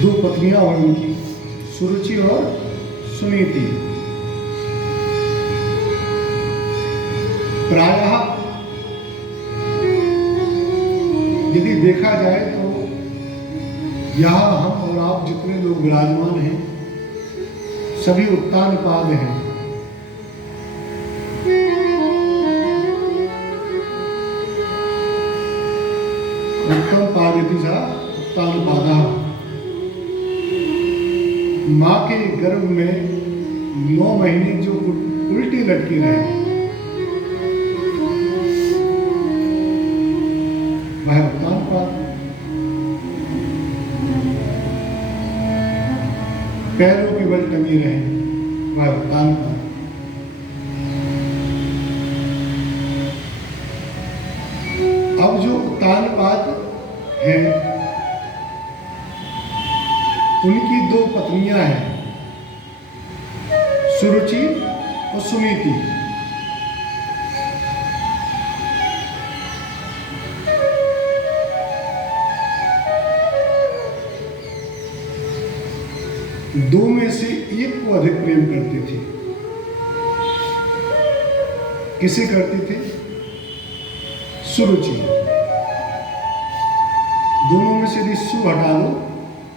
दो पत्नियां हुई उनकी, सुरुचि और सुनीति। प्रायः यदि देखा जाए तो यहाँ हम और आप जितने लोग विराजमान हैं सभी उत्तानपाद हैं। उत्तानपादिति सा उत्तानपादः। माँ के गर्भ में 9 महीने जो उल्टी लटकी रहे वह उत्तानपाद। पैरों के बल टंगे रहे वह उत्तानपाद। अब जो उत्तानपाद हैं उनकी 2 पत्नियां हैं, सुरुचि और सुनीति। दो में से एक को अधिक प्रेम करते थे। किसे करते थे? सुरुचि। दोनों में से यदि सु हटा लो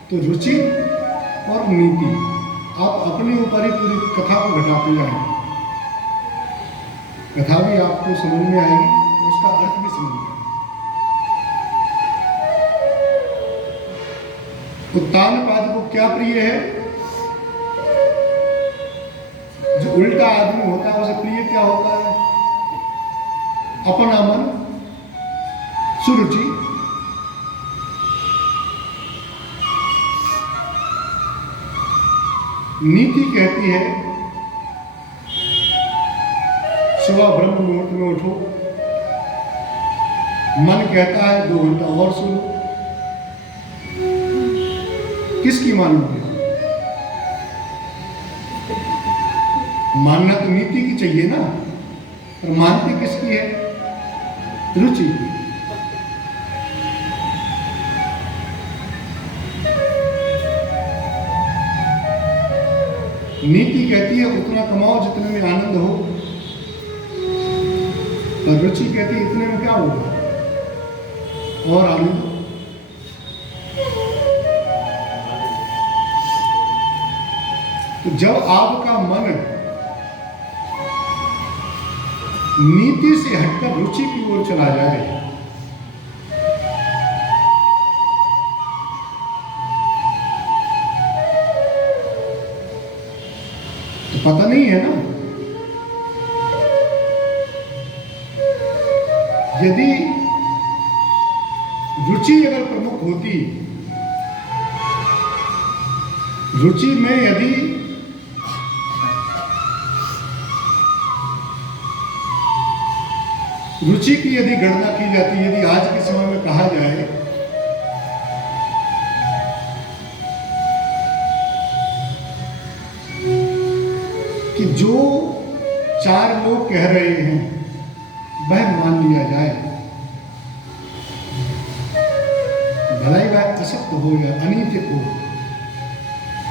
तो रुचि और नीति। आप अपने ऊपर ही पूरी कथा को घटाते जाएंगे। कथा भी आपको समझ में आएगी, उसका अर्थ भी समझ में आएगा। उत्तानपाद को क्या प्रिय है? जो उल्टा आदमी होता है उसे प्रिय क्या होता है? अपना मन, सुरुचि। नीति कहती है सुबह ब्रह्म मुहूर्त में उठो, मन कहता है 2 घंटा और सुनो। किसकी मानोगे? मानना तो नीति की चाहिए ना, पर मानते किसकी है? रुचि की। नीति कहती है उतना कमाओ जितने में आनंद हो, पर रुचि कहती है इतने में क्या होगा और आनंद। तो जब आपका मन नीति से हटकर रुचि की ओर चला जाए तो पता नहीं है ना, यदि रुचि अगर प्रमुख होती, रुचि में यदि रुचि की यदि गणना की जाती, यदि आज के समय में कहा जाए कि जो 4 लोग कह रहे हैं वह मान लिया जाए, भलाई वह असत्य हो या अनित्य हो,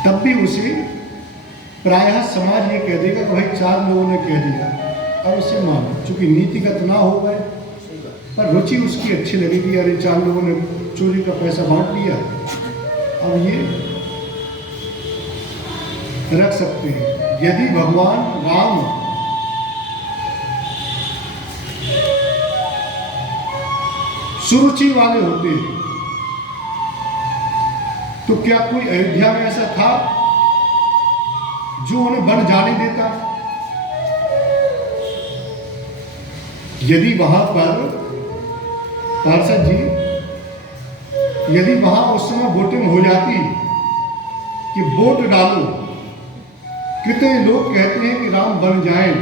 तब भी उसे प्रायः समाज ये कह देगा कि भाई 4 लोगों ने कह दिया और उसे मानो, चूंकि नीतिगत ना हो गए पर रुचि उसकी अच्छी लगेगी। अरे 4 लोगों ने चोरी का पैसा बांट लिया, अब ये रख सकते हैं। यदि भगवान राम सुरुचि वाले होते तो क्या कोई अयोध्या में ऐसा था जो उन्हें वन जाने देता? यदि वहां पर पार्षद जी, यदि वहां उस समय वोटिंग हो जाती कि वोट डालो, कितने लोग कहते हैं कि राम बन जाएं,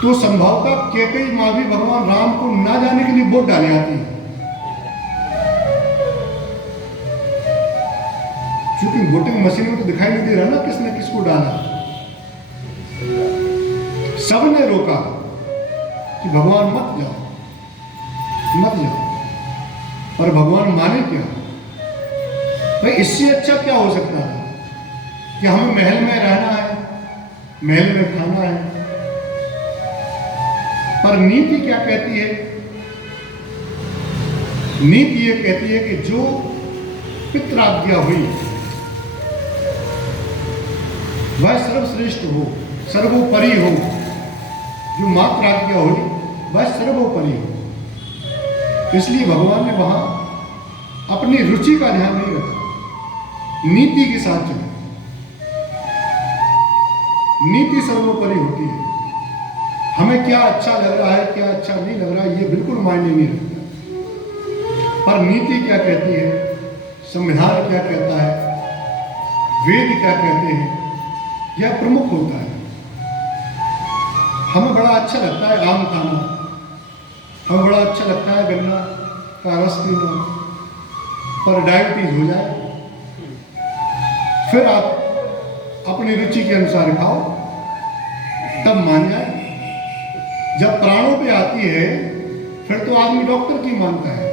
तो संभवतः कैकेयी मां भी भगवान राम को ना जाने के लिए वोट डाले आती, क्योंकि वोटिंग मशीन में तो दिखाई नहीं दे रहा ना किसने किसको डाला। सबने रोका कि भगवान मत जाओ, मत जाओ, पर भगवान माने क्या? भाई इससे अच्छा क्या हो सकता है कि हमें महल में रहना है, महल में खाना है, पर नीति क्या कहती है? नीति ये कहती है कि जो पितराज्ञा हुई वह सर्वश्रेष्ठ हो, सर्वोपरि हो, जो मात्राज्ञा हुई वह सर्वोपरि हो। इसलिए भगवान ने वहां अपनी रुचि का ध्यान नहीं रखा, नीति के साथ चले। नीति सर्वोपरि होती है, हमें क्या अच्छा लग रहा है क्या अच्छा नहीं लग रहा है ये बिल्कुल मायने नहीं रखता, पर नीति क्या कहती है, संविधान क्या कहता है, वेद क्या कहते हैं, यह प्रमुख होता है। हमें बड़ा अच्छा लगता है आम खाना, हमें बड़ा अच्छा लगता है गन्ना का रस पीना, पर डायबिटीज हो जाए फिर आप अपनी रुचि के अनुसार खाओ, तब मान जाए। जब प्राणों पे आती है फिर तो आदमी डॉक्टर की मानता है।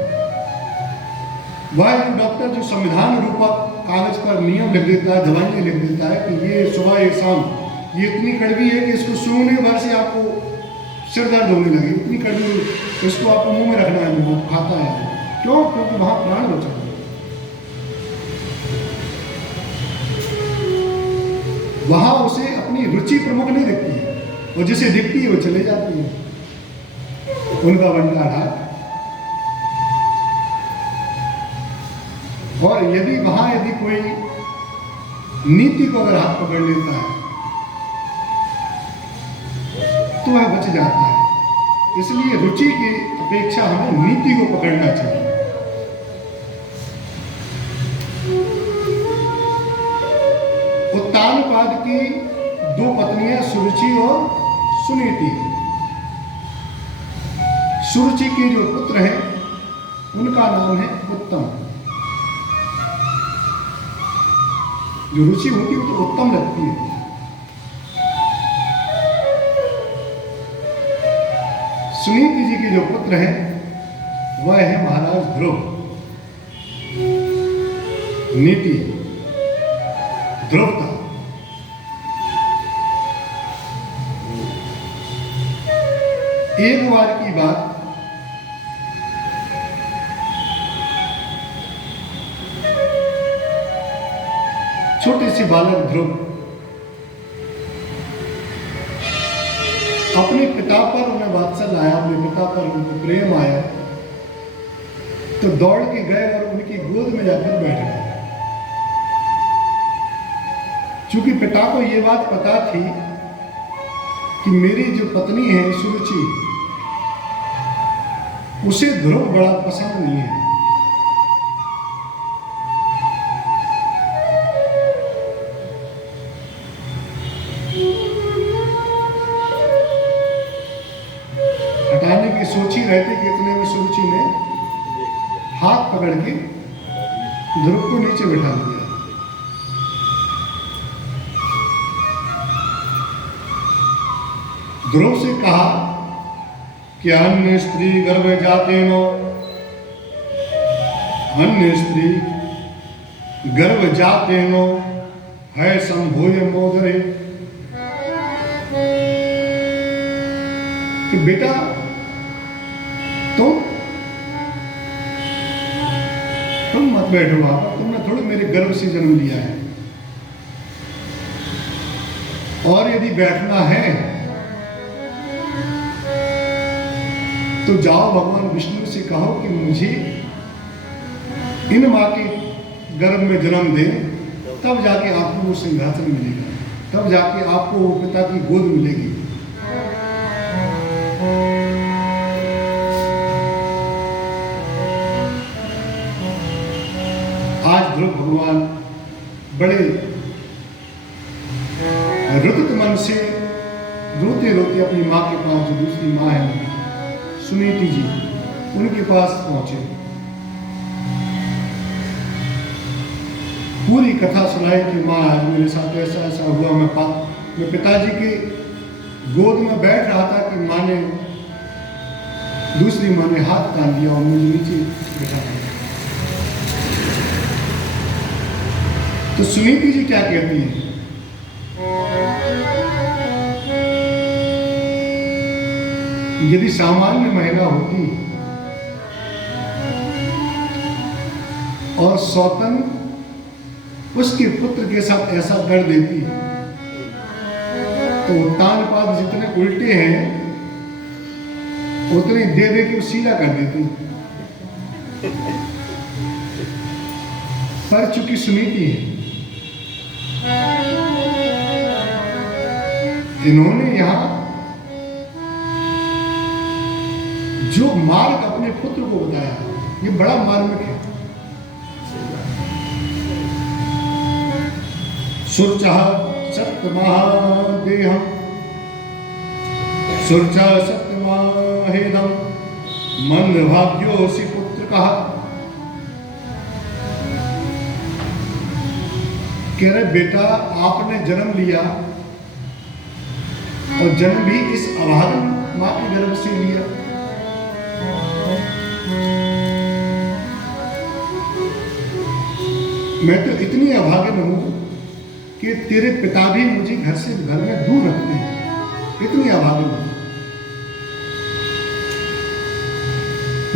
वह जो डॉक्टर जो संविधान रूपक कागज पर नियम लिख देता है, दवाइयाँ लिख देता है कि ये सुबह ये शाम ये इतनी कड़वी है कि इसको सूंघने भर से आपको सिर दर्द होने लगे, इतनी कड़वी, इसको आपको मुंह में रखना है, मुंह खाता है। क्यों? क्योंकि वहां प्राण बचा है। वहां उसे अपनी रुचि प्रमुख नहीं दिखती है, और जिसे दिखती है वो चले जाती है उनका बंटा ढाक। और यदि वहां यदि कोई नीति को अगर हाथ पकड़ लेता है तो वह बच जाता है। इसलिए रुचि की अपेक्षा हमें नीति को पकड़ना चाहिए। उत्तानपाद की 2 पत्नियां सुरुचि और सुनीति। सुरुचि के जो पुत्र हैं उनका नाम है उत्तम। जो रुचि होती है वो तो उत्तम लगती है। सुनीति जी के जो पुत्र हैं वह है महाराज ध्रुव। नीति ध्रुव था। एक बार की बात, छोटे से बालक ध्रुव अपने पिता पर उन्हें वात्सल्य आया, अपने पिता पर उनको प्रेम आया, तो दौड़ के गए और उनकी गोद में जाकर बैठ गए। चूंकि पिता को यह बात पता थी कि मेरी जो पत्नी है सुरुचि, उसे ध्रुव बड़ा पसंद नहीं है। हटाने की सोची रहती कि इतने में सुरुचि ने हाथ पकड़ के ध्रुव को नीचे बिठा दिया। ध्रुव से कहा कि अन्य स्त्री गर्भ जाते नो, अन्य स्त्री गर्भ जाते नो है संभोय मोदरे, कि बेटा तुम मत बैठो वहां पर, तुमने थोड़ी मेरे गर्भ से जन्म लिया है, और यदि बैठना है तो जाओ भगवान विष्णु से कहो कि मुझे इन माँ के गर्भ में जन्म दे, तब जाके आपको वो सिंहासन मिलेगा, तब जाके आपको वो पिता की गोद मिलेगी। आज ध्रुव भगवान बड़े रुदित मन से रोते रोते अपनी माँ के पास, जो दूसरी माँ है सुनीति जी, उनके पास पहुंचे। पूरी कथा सुनाई कि माँ आज मेरे साथ ऐसा ऐसा हुआ, मैं पिताजी के गोद में बैठ रहा था कि माँ ने, दूसरी माँ ने हाथ तान दिया और मुझे नीचे बैठा दिया। तो सुनीति जी क्या कहती है? यदि सामान्य महिला होती और सौतन उसके पुत्र के साथ ऐसा कर देती, तो उत्तानपाद जितने उल्टे हैं उतने दे दे के सीधा कर देती। पर चूंकि सुनीति है, इन्होंने यहां जो मार्ग अपने पुत्र को बताया, ये बड़ा मार्मिक है। सुरचः सत्यमादेहम्, सुरचः सत्यमाहेदम्, मंदभाग्योऽसि पुत्रकः। कह रहे बेटा, आपने जन्म लिया और जन्म भी इस अभागन मां के गर्भ से लिया। मैं तो इतनी अभागन हूं कि तेरे पिता भी मुझे घर में दूर रखते हैं, इतनी अभागन हूं।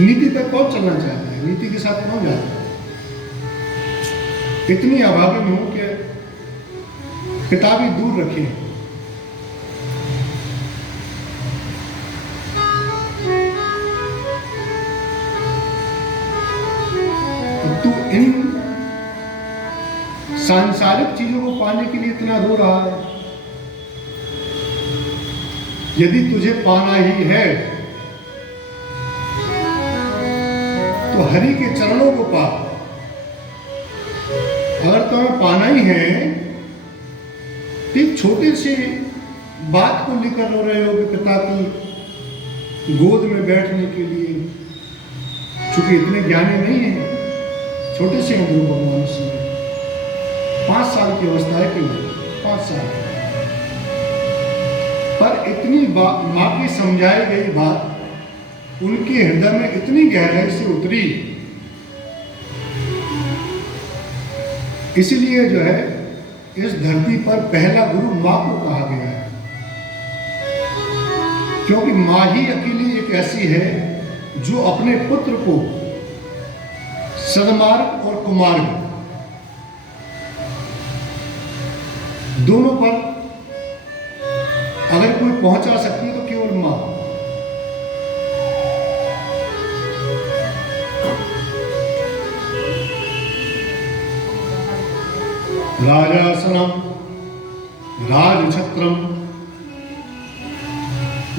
नीति तक कौन चलना चाहता है? नीति के साथ कौन जाता है? इतनी अभागन हूं कि पिता भी दूर रखे। तू इन सांसारिक चीजों को पाने के लिए इतना रो रहा है। यदि तुझे पाना ही है तो हरि के चरणों को पा। अगर तुम्हें पाना ही है तो एक छोटे से बात को लेकर रो रहे हो कि पिता की गोद में बैठने के लिए, चूंकि इतने ज्ञानी नहीं है, छोटे से हैं ध्रुव भगवान से, 5 साल की अवस्था है केवल, 5 साल की। पर इतनी मां की समझाई गई बात उनके हृदय में इतनी गहराई से उतरी, इसलिए जो है इस धरती पर पहला गुरु माँ को कहा गया है, क्योंकि माँ ही अकेली एक ऐसी है जो अपने पुत्र को सदमार्ग और कुमार्ग दोनों पर अगर कोई पहुंचा सकती है तो केवल मां। राजासनम राजछत्रम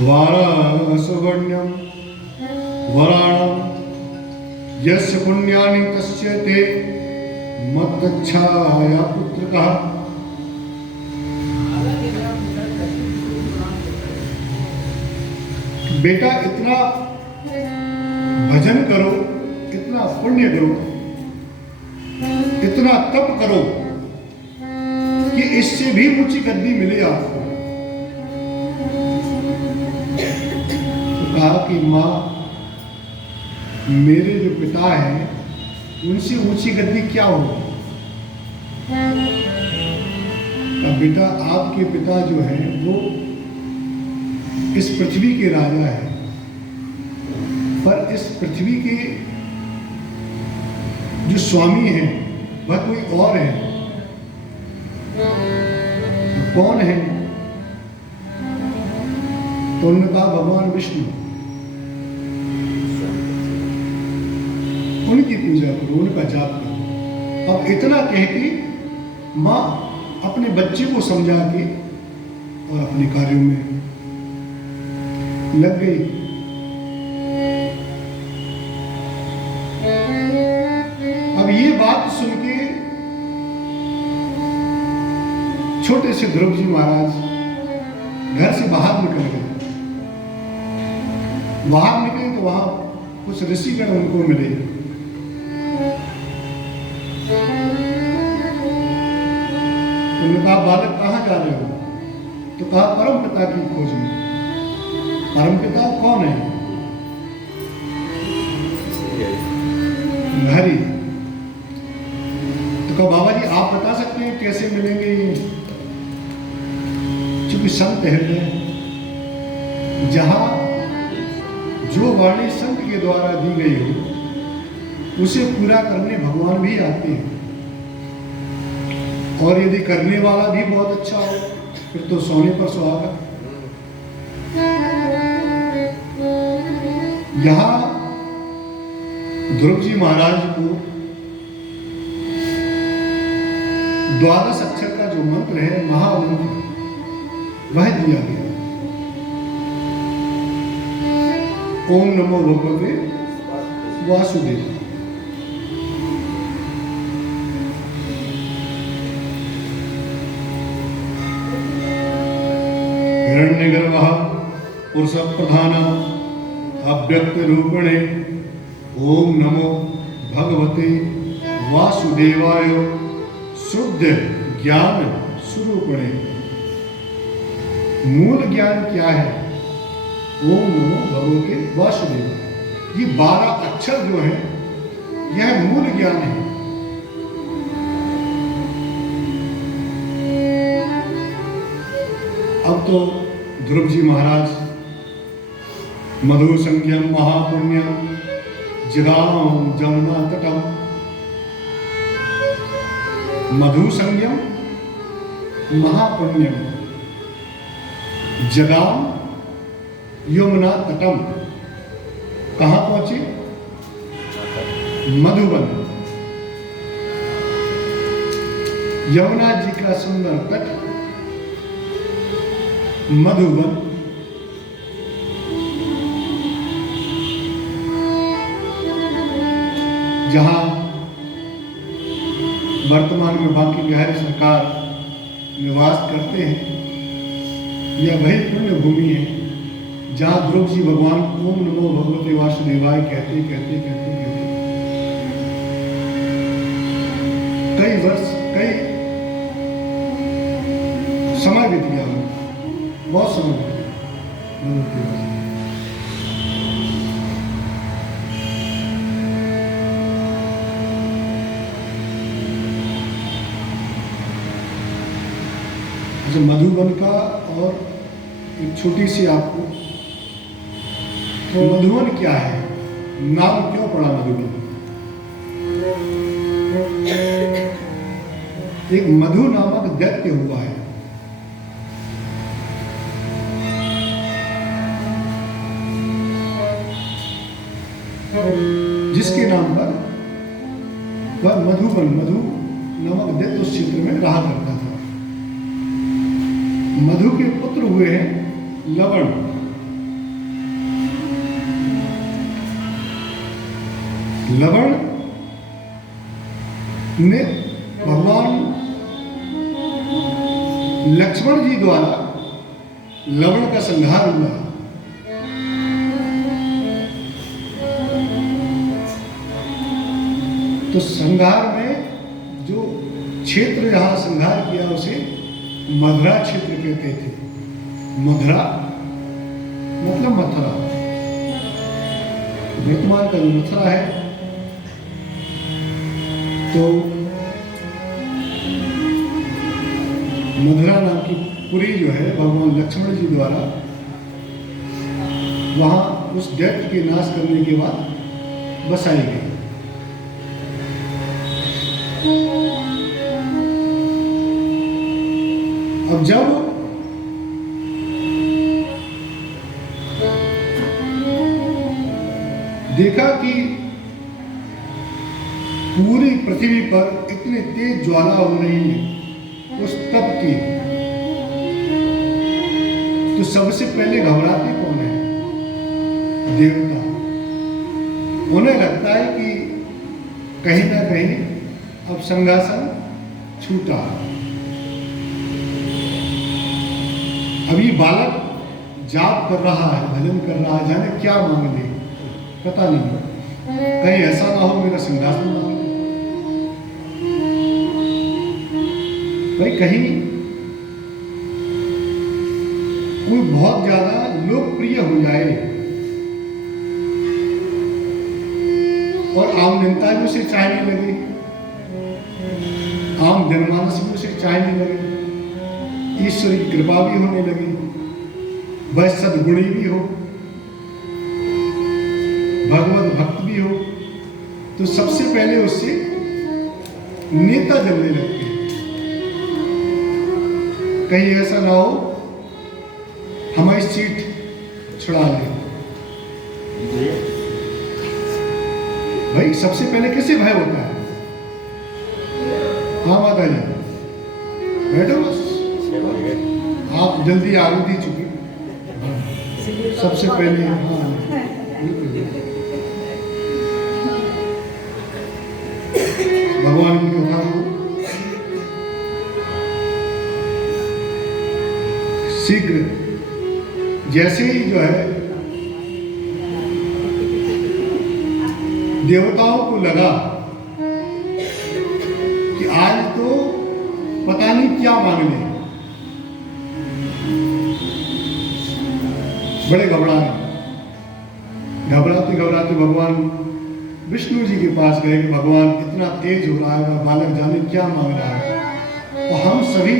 वारासुवर्ण्यम वराणम यस्य पुण्यानि तस्य ते मद्गच्छाया पुत्रकः। बेटा इतना भजन करो, इतना पुण्य करो, इतना तप करो कि इससे भी ऊंची गद्दी मिले आपको। तो कहा कि माँ, मेरे जो पिता हैं उनसे ऊंची गद्दी क्या होगी? बेटा आपके पिता जो हैं वो इस पृथ्वी के राजा है, पर इस पृथ्वी के जो स्वामी हैं वह कोई और है। तो कौन है? तो उन्होंने कहा भगवान विष्णु। उनकी पूजा करो, उनका जाप करो। अब इतना कह के माँ अपने बच्चे को समझा के और अपने कार्यों में लग गई। अब ये बात सुन के छोटे से ध्रुव जी महाराज घर से बाहर निकल गए। बाहर निकले तो वहां कुछ ऋषिगण उनको मिले। उन्होंने कहा बालक कहाँ जा रहे हो? तो कहा परम पिता की खोज में। परमपिता कौन है? हरि। तो कहा बाबा जी आप बता सकते हैं कैसे मिलेंगे ये? चूंकि संत है, जहां जो वाणी संत के द्वारा दी गई हो उसे पूरा करने भगवान भी आते हैं, और यदि करने वाला भी बहुत अच्छा हो फिर तो सोने पर सुहागा। यहां ध्रुव जी महाराज को द्वादश अक्षर का जो मंत्र है, महामंत्र, वह दिया गया। ओम नमो भगवते वासुदेव। हिरण्यगर्भः पुरुष प्रधान अव्यक्त रूपणे ओम नमो भगवते वासुदेवाय शुद्ध ज्ञान स्वरूपणे। मूल ज्ञान क्या है? ओम नमो भगवते वासुदेवाय। ये 12 अक्षर जो है यह मूल ज्ञान है। अब तो ध्रुव जी महाराज मधु संज्ञम महापुण्यम जगाम जमुना तटम। मधु संज्ञम महापुण्यम जगाम यमुना तटम। कहां पहुंचे? मधुबन। यमुना जी का सुंदर तट मधुबन। जहां वर्तमान में बांकी बिहारी सरकार निवास करते हैं, यह वही पुण्य भूमि है जहां ध्रुव जी भगवान ओम नमो भगवते वासुदेवाय कहते कहते कहते कहते कई वर्ष कई समय बीत गया, बहुत समय बीत गया। जो मधुबन का और एक छोटी सी आपको, तो मधुबन क्या है, नाम क्यों पड़ा मधुबन? एक मधु नामक दैत्य हुआ है, जिसके नाम पर वह मधु नामक दैत्य उस क्षेत्र में रहा करता था। मधु के पुत्र हुए हैं लवण। लवण ने भगवान लक्ष्मण जी द्वारा लवण का संहार हुआ। तो संहार में जो क्षेत्र जहां संहार किया उसे मधुरा क्षेत्र कहते थे। मधुरा मतलब मथुरा, वर्तमान का मथुरा है। तो मधुरा नाम की पुरी जो है भगवान लक्ष्मण जी द्वारा वहां उस दैत्य के नाश करने के बाद बसाई गई। अब जब देखा कि पूरी पृथ्वी पर इतनी तेज ज्वाला हो रही है उस तप की, तो सबसे पहले घबराते कौन है? देवता। उन्हें लगता है कि कहीं ना कहीं अब संघासन छूटा। अभी बालक जाप कर रहा है, भजन कर रहा है, जाने क्या मांग ले, पता नहीं, कहीं ऐसा ना हो मेरा सिंहासन मांग ले, भाई कहीं कोई बहुत ज्यादा लोकप्रिय हो जाए और आम जनता भी उसे चाहने लगे, आम जनमानस भी उसे चाहने लगे, ईश्वर की कृपा भी होने लगी, वह सद्गुणी भी हो, भगवत भक्त भी हो, तो सबसे पहले उससे नेता जलने लगते हैं। कहीं ऐसा ना हो हमारी सीट छुड़ा ले। भाई सबसे पहले किसे भय होता है? हाँ माता जी बैठो, बस आप जल्दी आगे दी चुकी। सबसे पहले हाँ भगवान की कथा को शीघ्र जैसे ही जो है देवताओं को लगा कि आज तो पता नहीं क्या मांगने, बड़े घबराते घबराते भगवान विष्णु जी के पास गए कि भगवान इतना तेज हो रहा है, बालक जाने क्या मांग रहा है। तो हम सभी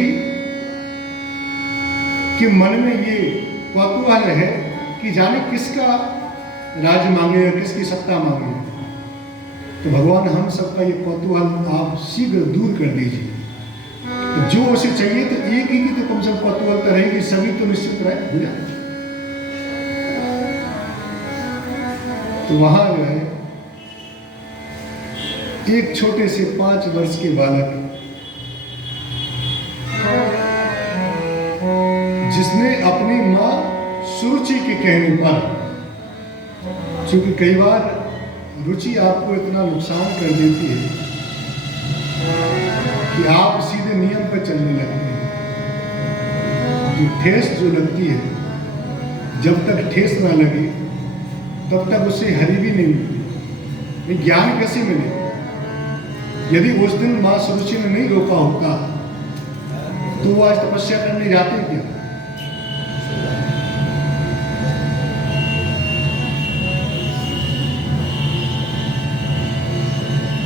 के मन में ये कौतूहल है कि जाने किसका राज्य मांगे या किसकी सत्ता मांगे। तो भगवान हम सबका ये कौतूहल आप शीघ्र दूर कर दीजिए। तो जो उसे चाहिए तो एक ही की तो कम से कम कौतूहल तो रहेगी, सभी तो निश्चित रहे हो जाए। तो वहां जो है एक छोटे से 5 वर्ष के बालक जिसने अपनी मां सुरुचि के कहने पर, क्योंकि कई बार रुचि आपको इतना नुकसान कर देती है कि आप सीधे नियम पर चलने लगते हैं। जो ठेस जो लगती है, जब तक ठेस ना लगे तब तक उसे हरि भी नहीं मिलती। ज्ञान कैसे मिले? यदि उस दिन मां सुरुचि ने नहीं रोका होता तो वो आज तपस्या करने जाते क्या?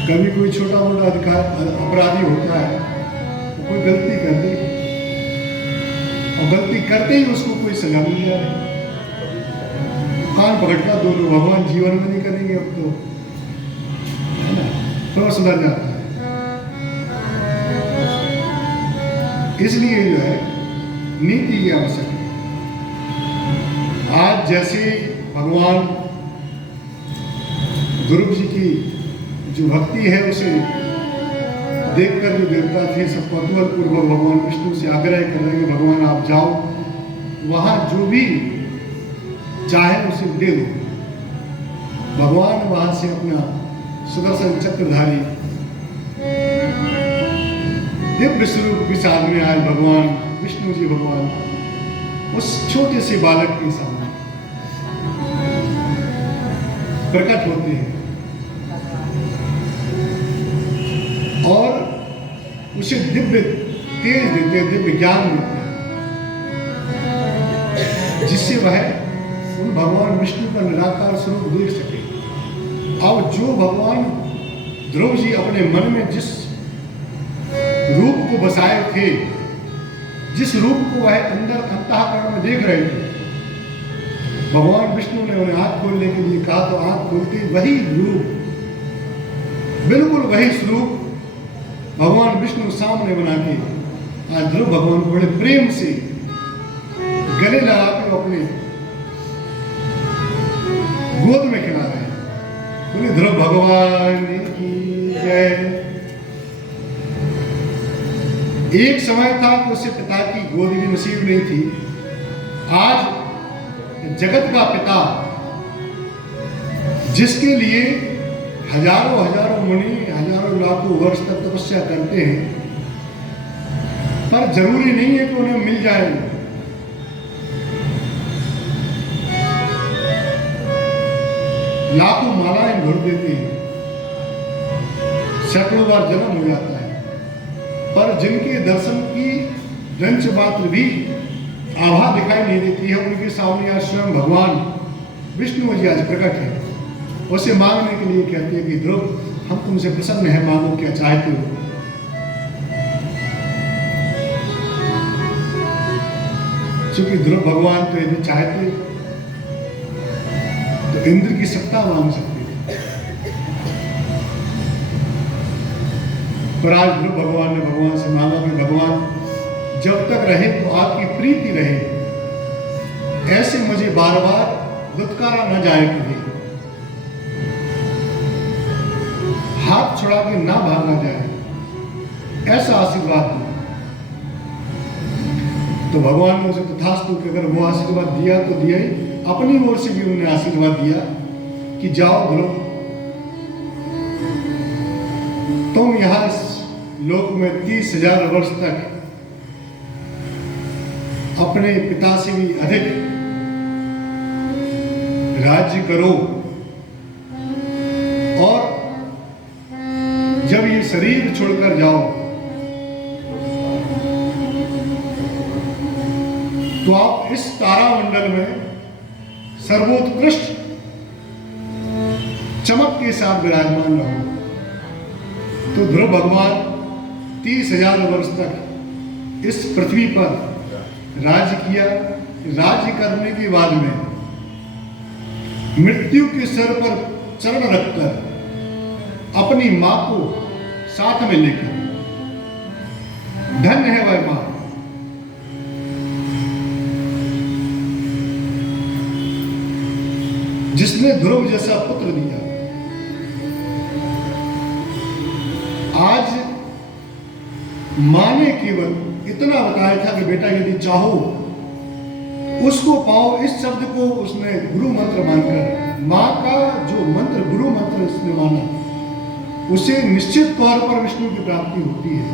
कभी कोई छोटा मोटा अपराधी होता है, कोई गलती कर दी, और गलती करते ही उसको कोई सजा मिल जाए, कान पकड़ता दोनों, भगवान जीवन में नहीं करेंगे अब तो, है ना, थोड़ा सुधर जाता है। इसलिए जो है नीति की आवश्यकता है। आज जैसे भगवान ध्रुव जी की जो भक्ति है उसे देखकर जो देवता थे सब कौतूहल पूर्वक भगवान विष्णु से आग्रह कर रहे हैं, भगवान आप जाओ वहां जो भी चाहे उसे दे दो। भगवान वहां से अपना सुदर्शन चक्रधारी दिव्य स्वरूप के साथ में आए भगवान विष्णु जी, भगवान उस छोटे से बालक के सामने प्रकट होते हैं और उसे दिव्य तेज देते हैं, दिव्य ज्ञान देते हैं, जिससे वह उन भगवान विष्णु का निराकार स्वरूप देख सके। अब जो भगवान ध्रुव जी अपने मन में जिस रूप को बसाए थे, जिस रूप को वह अंदर अंतःकरण में देख रहे थे, भगवान विष्णु ने उन्हें आंख खोलने के लिए कहा तो आंख खोलते वही रूप, बिल्कुल वही स्वरूप भगवान विष्णु सामने बना के आज ध्रुव भगवान को बड़े प्रेम से गले लगा के अपने गोद में खिला रहे हैं। बोले ध्रुव भगवान की जय। एक समय था कि उसे पिता की गोद भी नसीब नहीं थी। आज जगत का पिता, जिसके लिए हजारों हजारों मुनि हजारों लाखों वर्ष तक तपस्या करते हैं, पर जरूरी नहीं है कि उन्हें मिल जाए। लाखों मालाएं भर देते हैं, सैकड़ों बार जन्म हो जाता है, पर जिनके दर्शन की रंच मात्र भी आभा दिखाई नहीं देती है, उनके सामने आज स्वयं भगवान विष्णु जी आज प्रकट है। उसे मांगने के लिए कहते हैं कि ध्रुव हम तुमसे प्रसन्न है, मांगो क्या चाहते हो। क्योंकि ध्रुव भगवान तो यदि चाहते तो इंद्र की सत्ता मांग सकते थे, पर आज ध्रुव भगवान ने भगवान से मांगा कि भगवान जब तक रहे तो आपकी प्रीति रहे, ऐसे मुझे बार बार दुत्कारा न जाए कभी, हाथ छुड़ा के ना भागना जाए, ऐसा आशीर्वाद दो। तो भगवान ने उसे तथास्तु कि अगर वो आशीर्वाद दिया तो दिया ही, अपनी ओर से भी उन्हें आशीर्वाद दिया कि जाओ ध्रुव, तुम यहां इस लोक में 30,000 वर्ष तक अपने पिता से भी अधिक राज्य करो, और जब ये शरीर छोड़कर जाओ तो आप इस तारामंडल में सर्वोत्कृष्ट चमक के साथ विराजमान रहो। तो ध्रुव भगवान 30,000 वर्ष तक इस पृथ्वी पर राज्य किया। राज्य करने के बाद में मृत्यु के सर पर चरण रखकर अपनी मां को साथ में लेकर, धन्य है वह मां जिसने ध्रुव जैसा पुत्र दिया। आज मां ने केवल इतना बताया था कि बेटा यदि चाहो उसको पाओ। इस शब्द को उसने गुरु मंत्र मानकर, मां का जो मंत्र गुरु मंत्र उसने माना, उसे निश्चित तौर पर विष्णु की प्राप्ति होती है।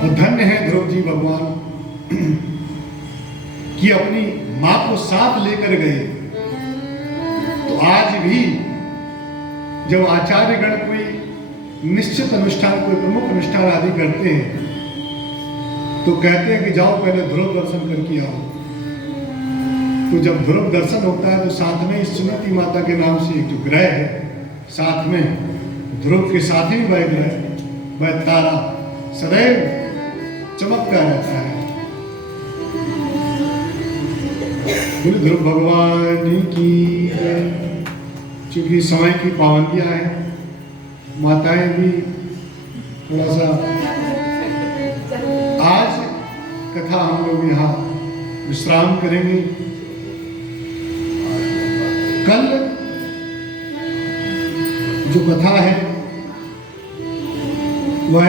और धन्य है ध्रुव जी भगवान कि अपनी मां को साथ लेकर गए। तो आज भी जब आचार्यगण कोई निश्चित अनुष्ठान, कोई प्रमुख अनुष्ठान आदि करते हैं, तो कहते हैं कि जाओ पहले ध्रुव दर्शन करके आओ। तो जब ध्रुव दर्शन होता है तो साथ में सुनीति माता के नाम से एक जो ग्रह है, साथ में ध्रुव के साथ ही वह ग्रह, वह तारा सदैव चमकता रहता है। बोले ध्रुव भगवान की जय। चूंकि समय की पाबंदियां हैं, माताएं भी थोड़ा सा आज कथा हम लोग यहाँ विश्राम करेंगे। कल जो कथा है वह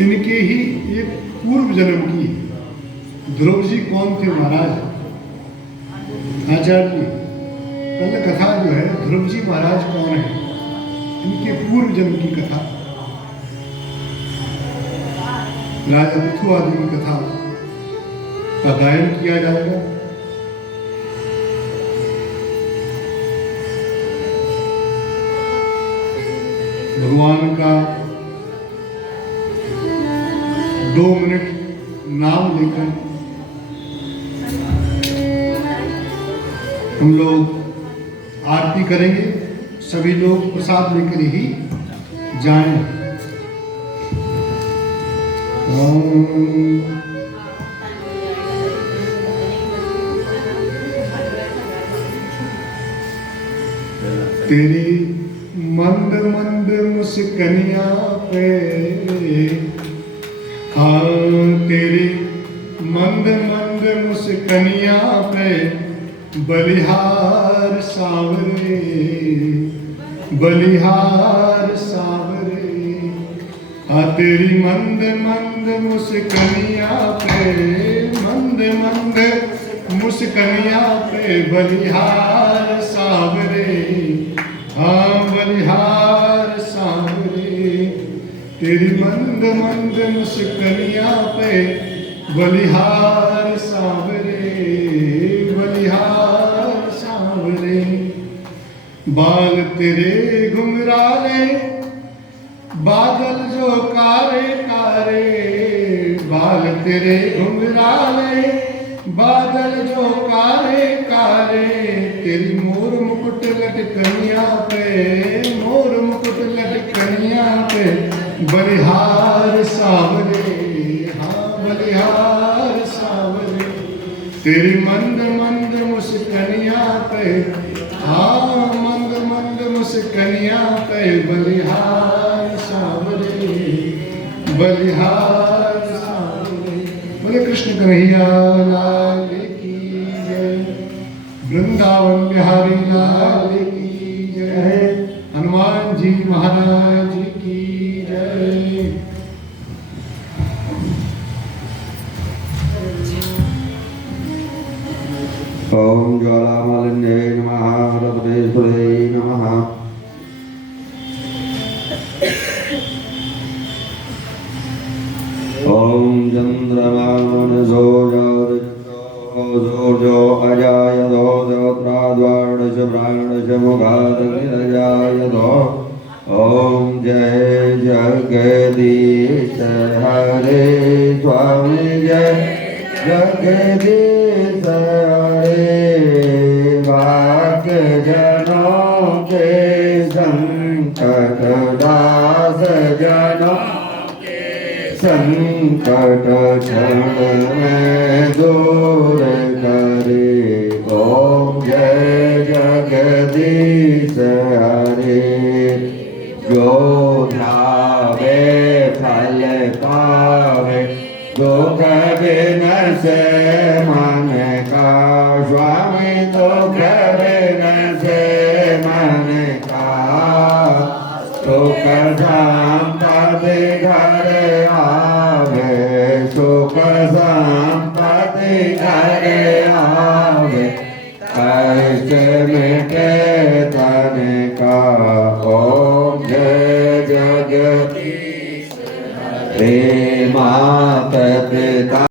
इनके ही एक पूर्व जन्म की है। ध्रुव जी कौन थे महाराज? आचार्य जी, कल कथा जो है ध्रुव जी महाराज कौन है, इनके पूर्व जन्म की कथा, राजा पृथु आदि की कथा का गायन किया जाएगा। भगवान का 2 मिनट नाम लेकर हम लोग आरती करेंगे। सभी लोग प्रसाद लेकर ही जाएं। तेरी मंद मंद मुस्कनिया पे, हाँ तेरी मंद मंद मुस्कनिया पे बलिहार सावरे, बलिहार सावरे। हाँ तेरी मंद मंद मुस्कनिया पे, मंद मंद मुस्कनिया पे बलिहार सावरे। हाँ बलिहार सावरे, तेरी मंद मंद मुस्कनिया पे बलिहार सावरे, बलिहार सावरे। बाल तेरे घुंघराले बादल जो कारे कारे, बाल तेरे घुंघराले बादल जो कारे कारे। तेरी मोर मुकुट लटकनिया पे, मोर मुकुट लटकनिया पे बलिहार सावरे। हाँ बलिहार सावरे, तेरी मंद मंद मुस्कनिया पे, हाँ मंद मंद मुस्कनिया पे बलिहार सावरे, बलिहार सावरे। बोले कृष्ण कन्हैया लाल की जय, वृंदावन बिहारी लाल की जय, हनुमान जी महाराज की जय। ओम ज्वालामालिन्ये नमः, रत्नेश्वरे नमः। ओम चंद्रमानसो जो अजायतो दोत्राद्वार्णश प्राणश मुखादग्निरजायतो। ओम जय जगदीश हरे स्वामी, जय जगदीश हरे। वाक्य जनों के संकट दास जनों संकट क्षण में दूर करे। ओम जय जगदीश हरे। जो ध्यावे फल पावे, जो कभी न से मन का स्वामी, तो कभी न से मन का। सुख संपत्ति घर आवे, सुख संपत्ति घर आवे, कष्ट मिटे तन का। ओम जय जगदीश हरे। माता पिता